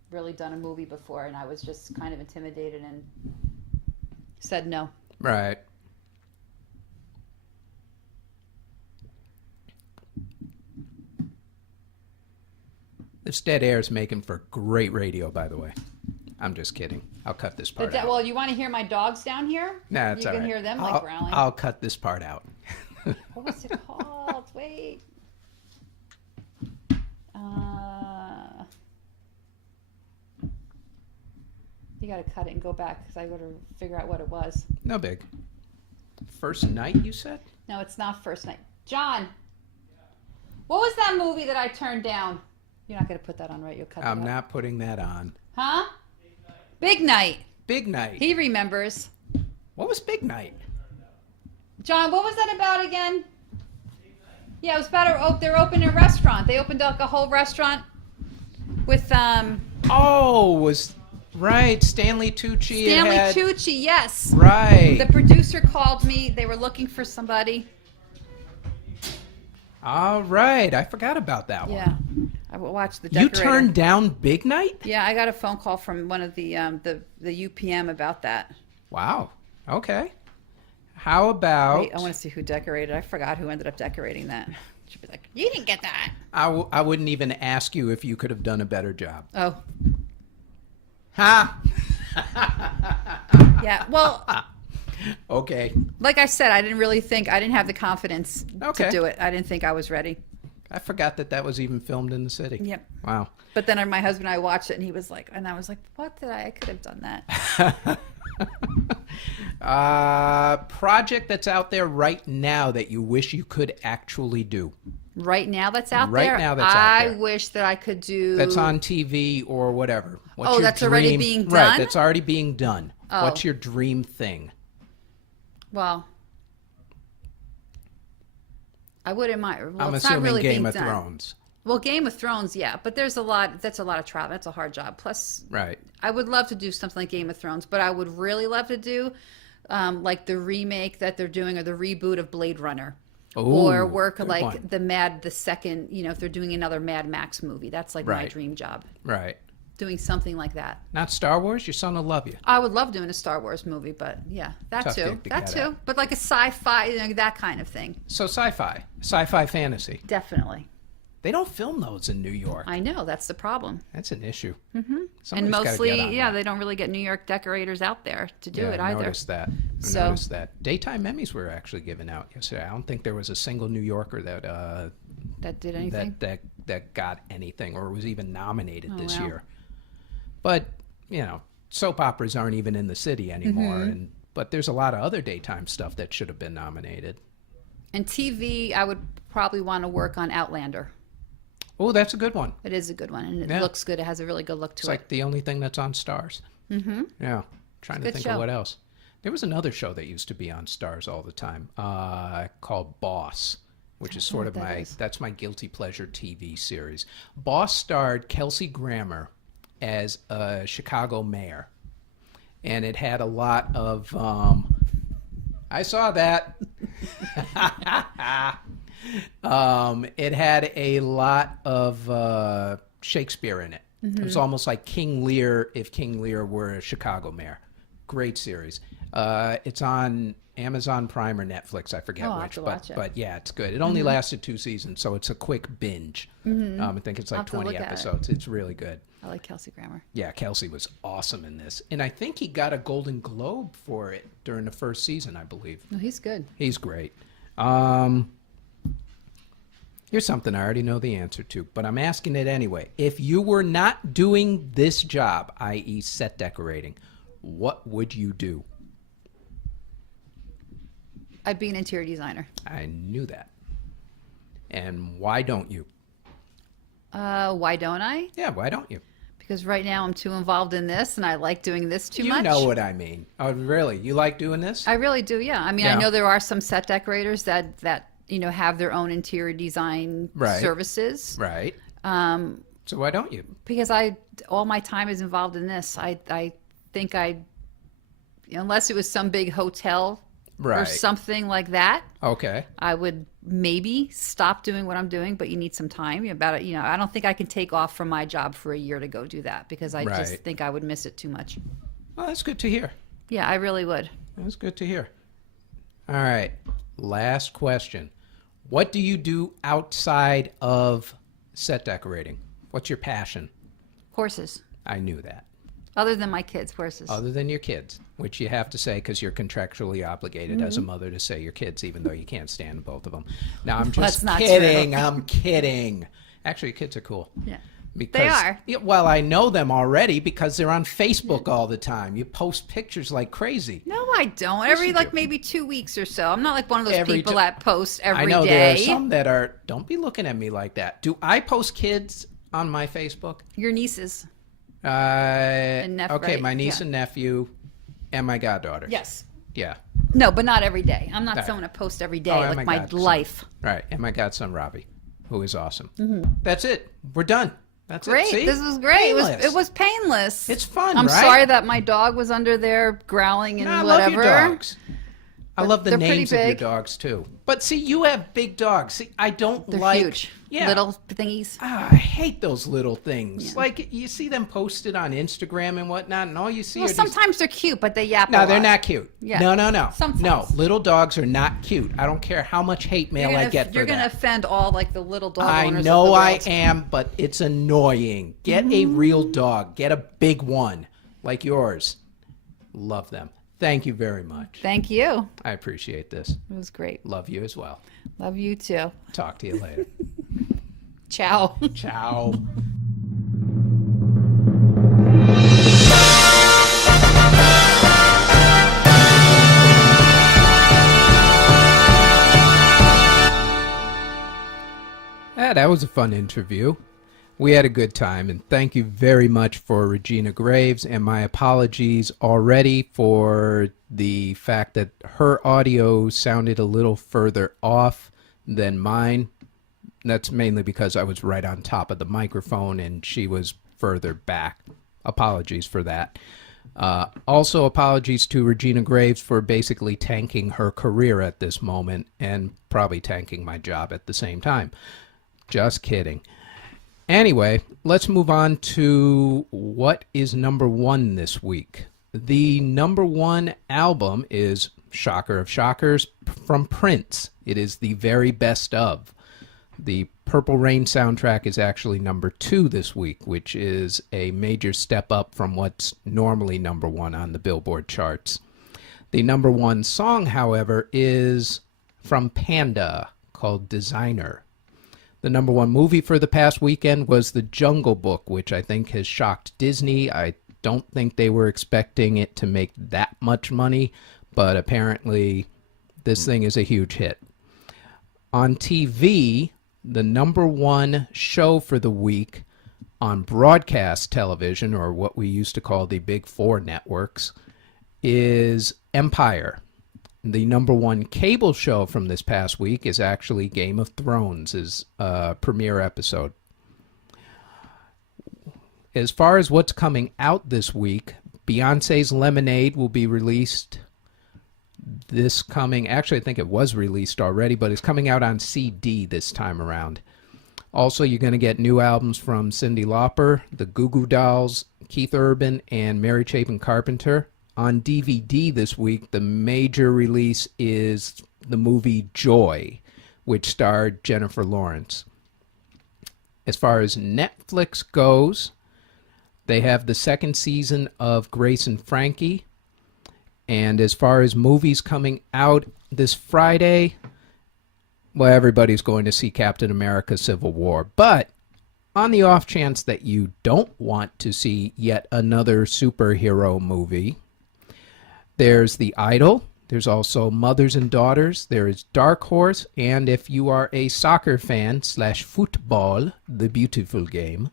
really done a movie before, and I was just kind of intimidated and said no. Right. This dead air is making for great radio, by the way. I'm just kidding. I'll cut this part out. Well, you want to hear my dogs down here? Nah, it's you all can right. hear them like growling. I'll cut this part out. What was it called? Wait. You got to cut it and go back because I got to figure out what it was. No big. First Night, you said? No, it's not First Night. John, what was that movie that I turned down? You're not going to put that on, right? You'll cut it out. I'm not putting that on. Huh? Big Night. Big Night. He remembers. What was Big Night? John, what was that about again? Yeah, it was about they're opening a restaurant. They opened up a whole restaurant with Oh, was right. Stanley Tucci. Tucci, yes. Right. The producer called me. They were looking for somebody. All right. I forgot about that one. Yeah. I watched the You decorator. turned down Big Night? Yeah, I got a phone call from one of the UPM about that. Wow. Okay. How about... Wait, I want to see who decorated. I forgot who ended up decorating that. She'd be like, you didn't get that. I wouldn't even ask you if you could have done a better job. Oh. Ha! Yeah, well... Okay. Like I said, I didn't have the confidence Okay. to do it. I didn't think I was ready. I forgot that was even filmed in the city. Yep. Wow. But then my husband and I watched it, and he was like, and I was like, what did I could have done that. Project that's out there right now that you wish you could actually do. Right now that's out Right there? now that's out there. I wish that I could do... That's on TV or whatever. What's your that's already dream- being Right, done? that's already being done. Oh. What's your dream thing? Well, I wouldn't mind. Well, I'm it's assuming not really Game being of done. Thrones. Well, Game of Thrones, yeah, but that's a lot of travel. That's a hard job. Plus, Right. I would love to do something like Game of Thrones, but I would really love to do like the remake that they're doing or the reboot of Blade Runner. Ooh, or work good like one. the second, if they're doing another Mad Max movie. That's like my Right. dream job. Right. Doing something like that. Not Star Wars? Your son will love you. I would love doing a Star Wars movie, but yeah, that Tough too. gig to That get too. at. But like a sci-fi, that kind of thing. So sci-fi fantasy. Definitely. They don't film those in New York. I know, that's the problem. That's an issue. And Somebody's gotta mostly, get on that. they don't really get New York decorators out there to do it I either. noticed that. I noticed that. Daytime Emmys were actually given out yesterday. I don't think there was a single New Yorker That did anything? that got anything or was even nominated this wow. year. But soap operas aren't even in the city anymore, but there's a lot of other daytime stuff that should have been nominated. And TV, I would probably want to work on Outlander. Oh, that's a good one. It is a good one, and it Yeah. looks good. It has a really good look to It's it. like the only thing that's on Stars. Mm-hmm. Yeah. Trying to good think show. of what else. There was another show that used to be on Stars all the time called Boss, which is sort of that's my guilty pleasure TV series. Boss starred Kelsey Grammer as a Chicago mayor. And it had a lot of, I saw that. It had a lot of Shakespeare in it. It was almost like King Lear if King Lear were a Chicago mayor. Great series. It's on Amazon Prime or Netflix. I forget which, but yeah, it's good. It only lasted 2 seasons, so it's a quick binge. I think it's like 20 episodes. It's really good. I like Kelsey Grammer. Yeah, Kelsey was awesome in this. And I think he got a Golden Globe for it during the first season, I believe. No, he's good. He's great. Here's something I already know the answer to, but I'm asking it anyway. If you were not doing this job, i.e. set decorating, what would you do? I'd be an interior designer. I knew that. And why don't you? Why don't I? Yeah, why don't you? Because right now I'm too involved in this, and I like doing this too much. You know what I mean. Oh, really? You like doing this? I really do, yeah. I mean, Yeah. I know there are some set decorators that have their own interior design services. Right. So why don't you? Because all my time is involved in this. I think unless it was some big hotel or Right. something like that, Okay. I would maybe stop doing what I'm doing, but you need some time. I don't think I can take off from my job for a year to go do that because I just Right. think I would miss it too much. Well, that's good to hear. Yeah, I really would. That's good to hear. All right. Last question. What do you do outside of set decorating? What's your passion? Horses. I knew that. Other than my kids, horses. Other than your kids, which you have to say because you're contractually obligated as a mother to say your kids, even though you can't stand both of them. Now, I'm just That's not kidding. true. I'm kidding. Actually, your kids are cool. Yeah. Because, They are. Yeah, well, I know them already because they're on Facebook all the time. You post pictures like crazy. No, I don't. Every maybe 2 weeks or so. I'm not like one of those Every people two- that post every day. I know there are some that are, don't be looking at me like that. Do I post kids on my Facebook? Your nieces. Okay, right? my niece Yeah. and nephew and my goddaughter. Yes. Yeah. No, but not every day. I'm not Right. someone to post every day, Oh, and like my my godson. life. Right. And my godson, Robbie, who is awesome. That's it. We're done. That's Great. it. See? This was great. Painless. It was painless. It's fun, I'm right? sorry that my dog was under there growling and No, I whatever. love your dogs. I love the they're pretty names of your big. dogs, too. But see, you have big dogs. See, I don't They're like... huge. Yeah. Little thingies. Ah, I hate those little things. Like, you see them posted on Instagram and whatnot, and all you see Well, are these... sometimes they're cute, but they yap a No, lot. they're not cute. Yeah. No. Sometimes. No, little dogs are not cute. I don't care how much hate mail I get for You're that. going to offend all like the little dog I owners know of the I world. am, but it's annoying. Get a real dog. Get a big one like yours. Love them. Thank you very much. Thank you. I appreciate this. It was great. Love you as well. Love you too. Talk to you later. Ciao. Ciao. That was a fun interview. We had a good time, and thank you very much for Regina Graves, and my apologies already for the fact that her audio sounded a little further off than mine. That's mainly because I was right on top of the microphone and she was further back. Apologies for that. Also, apologies to Regina Graves for basically tanking her career at this moment and probably tanking my job at the same time. Just kidding. Anyway, let's move on to what is number one this week. The number one album is Shocker of Shockers from Prince. It is the very best of. The Purple Rain soundtrack is actually number 2 this week, which is a major step up from what's normally number 1 on the Billboard charts. The number 1 song, however, is from Panda, called Designer. The number 1 movie for the past weekend was The Jungle Book, which I think has shocked Disney. I don't think they were expecting it to make that much money, but apparently this thing is a huge hit. On TV, the number 1 show for the week on broadcast television, or what we used to call the Big Four networks, is Empire. The number one cable show from this past week is actually Game of Thrones' premiere episode. As far as what's coming out this week, Beyonce's Lemonade will be released actually I think it was released already, but it's coming out on CD this time around. Also, you're going to get new albums from Cyndi Lauper, the Goo Goo Dolls, Keith Urban, and Mary Chapin Carpenter. On DVD this week, the major release is the movie Joy, which starred Jennifer Lawrence. As far as Netflix goes, they have the second season of Grace and Frankie. And as far as movies coming out this Friday, well, everybody's going to see Captain America Civil War. But on the off chance that you don't want to see yet another superhero movie, there's The Idol. There's also Mothers and Daughters. There is Dark Horse. And if you are a soccer fan / football, the beautiful game,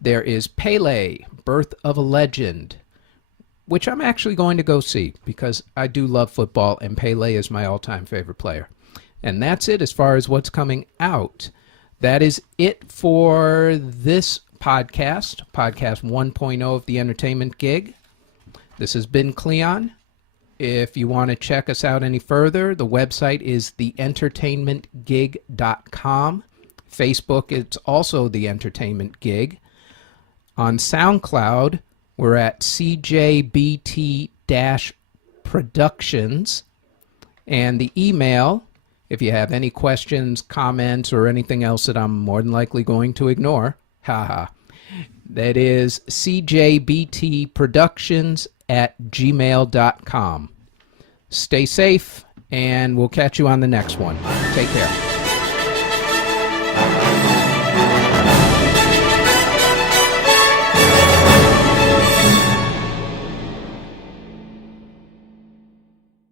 there is Pele, Birth of a Legend, which I'm actually going to go see because I do love football and Pele is my all-time favorite player. And that's it as far as what's coming out. That is it for this podcast 1.0 of the Entertainment Gig. This has been Cleon. If you want to check us out any further, the website is theentertainmentgig.com. Facebook, it's also The Entertainment Gig. On SoundCloud, we're at CJBT-Productions. And the email, if you have any questions, comments, or anything else that I'm more than likely going to ignore, that is cjbtproductions@gmail.com. Stay safe, and we'll catch you on the next one. Take care.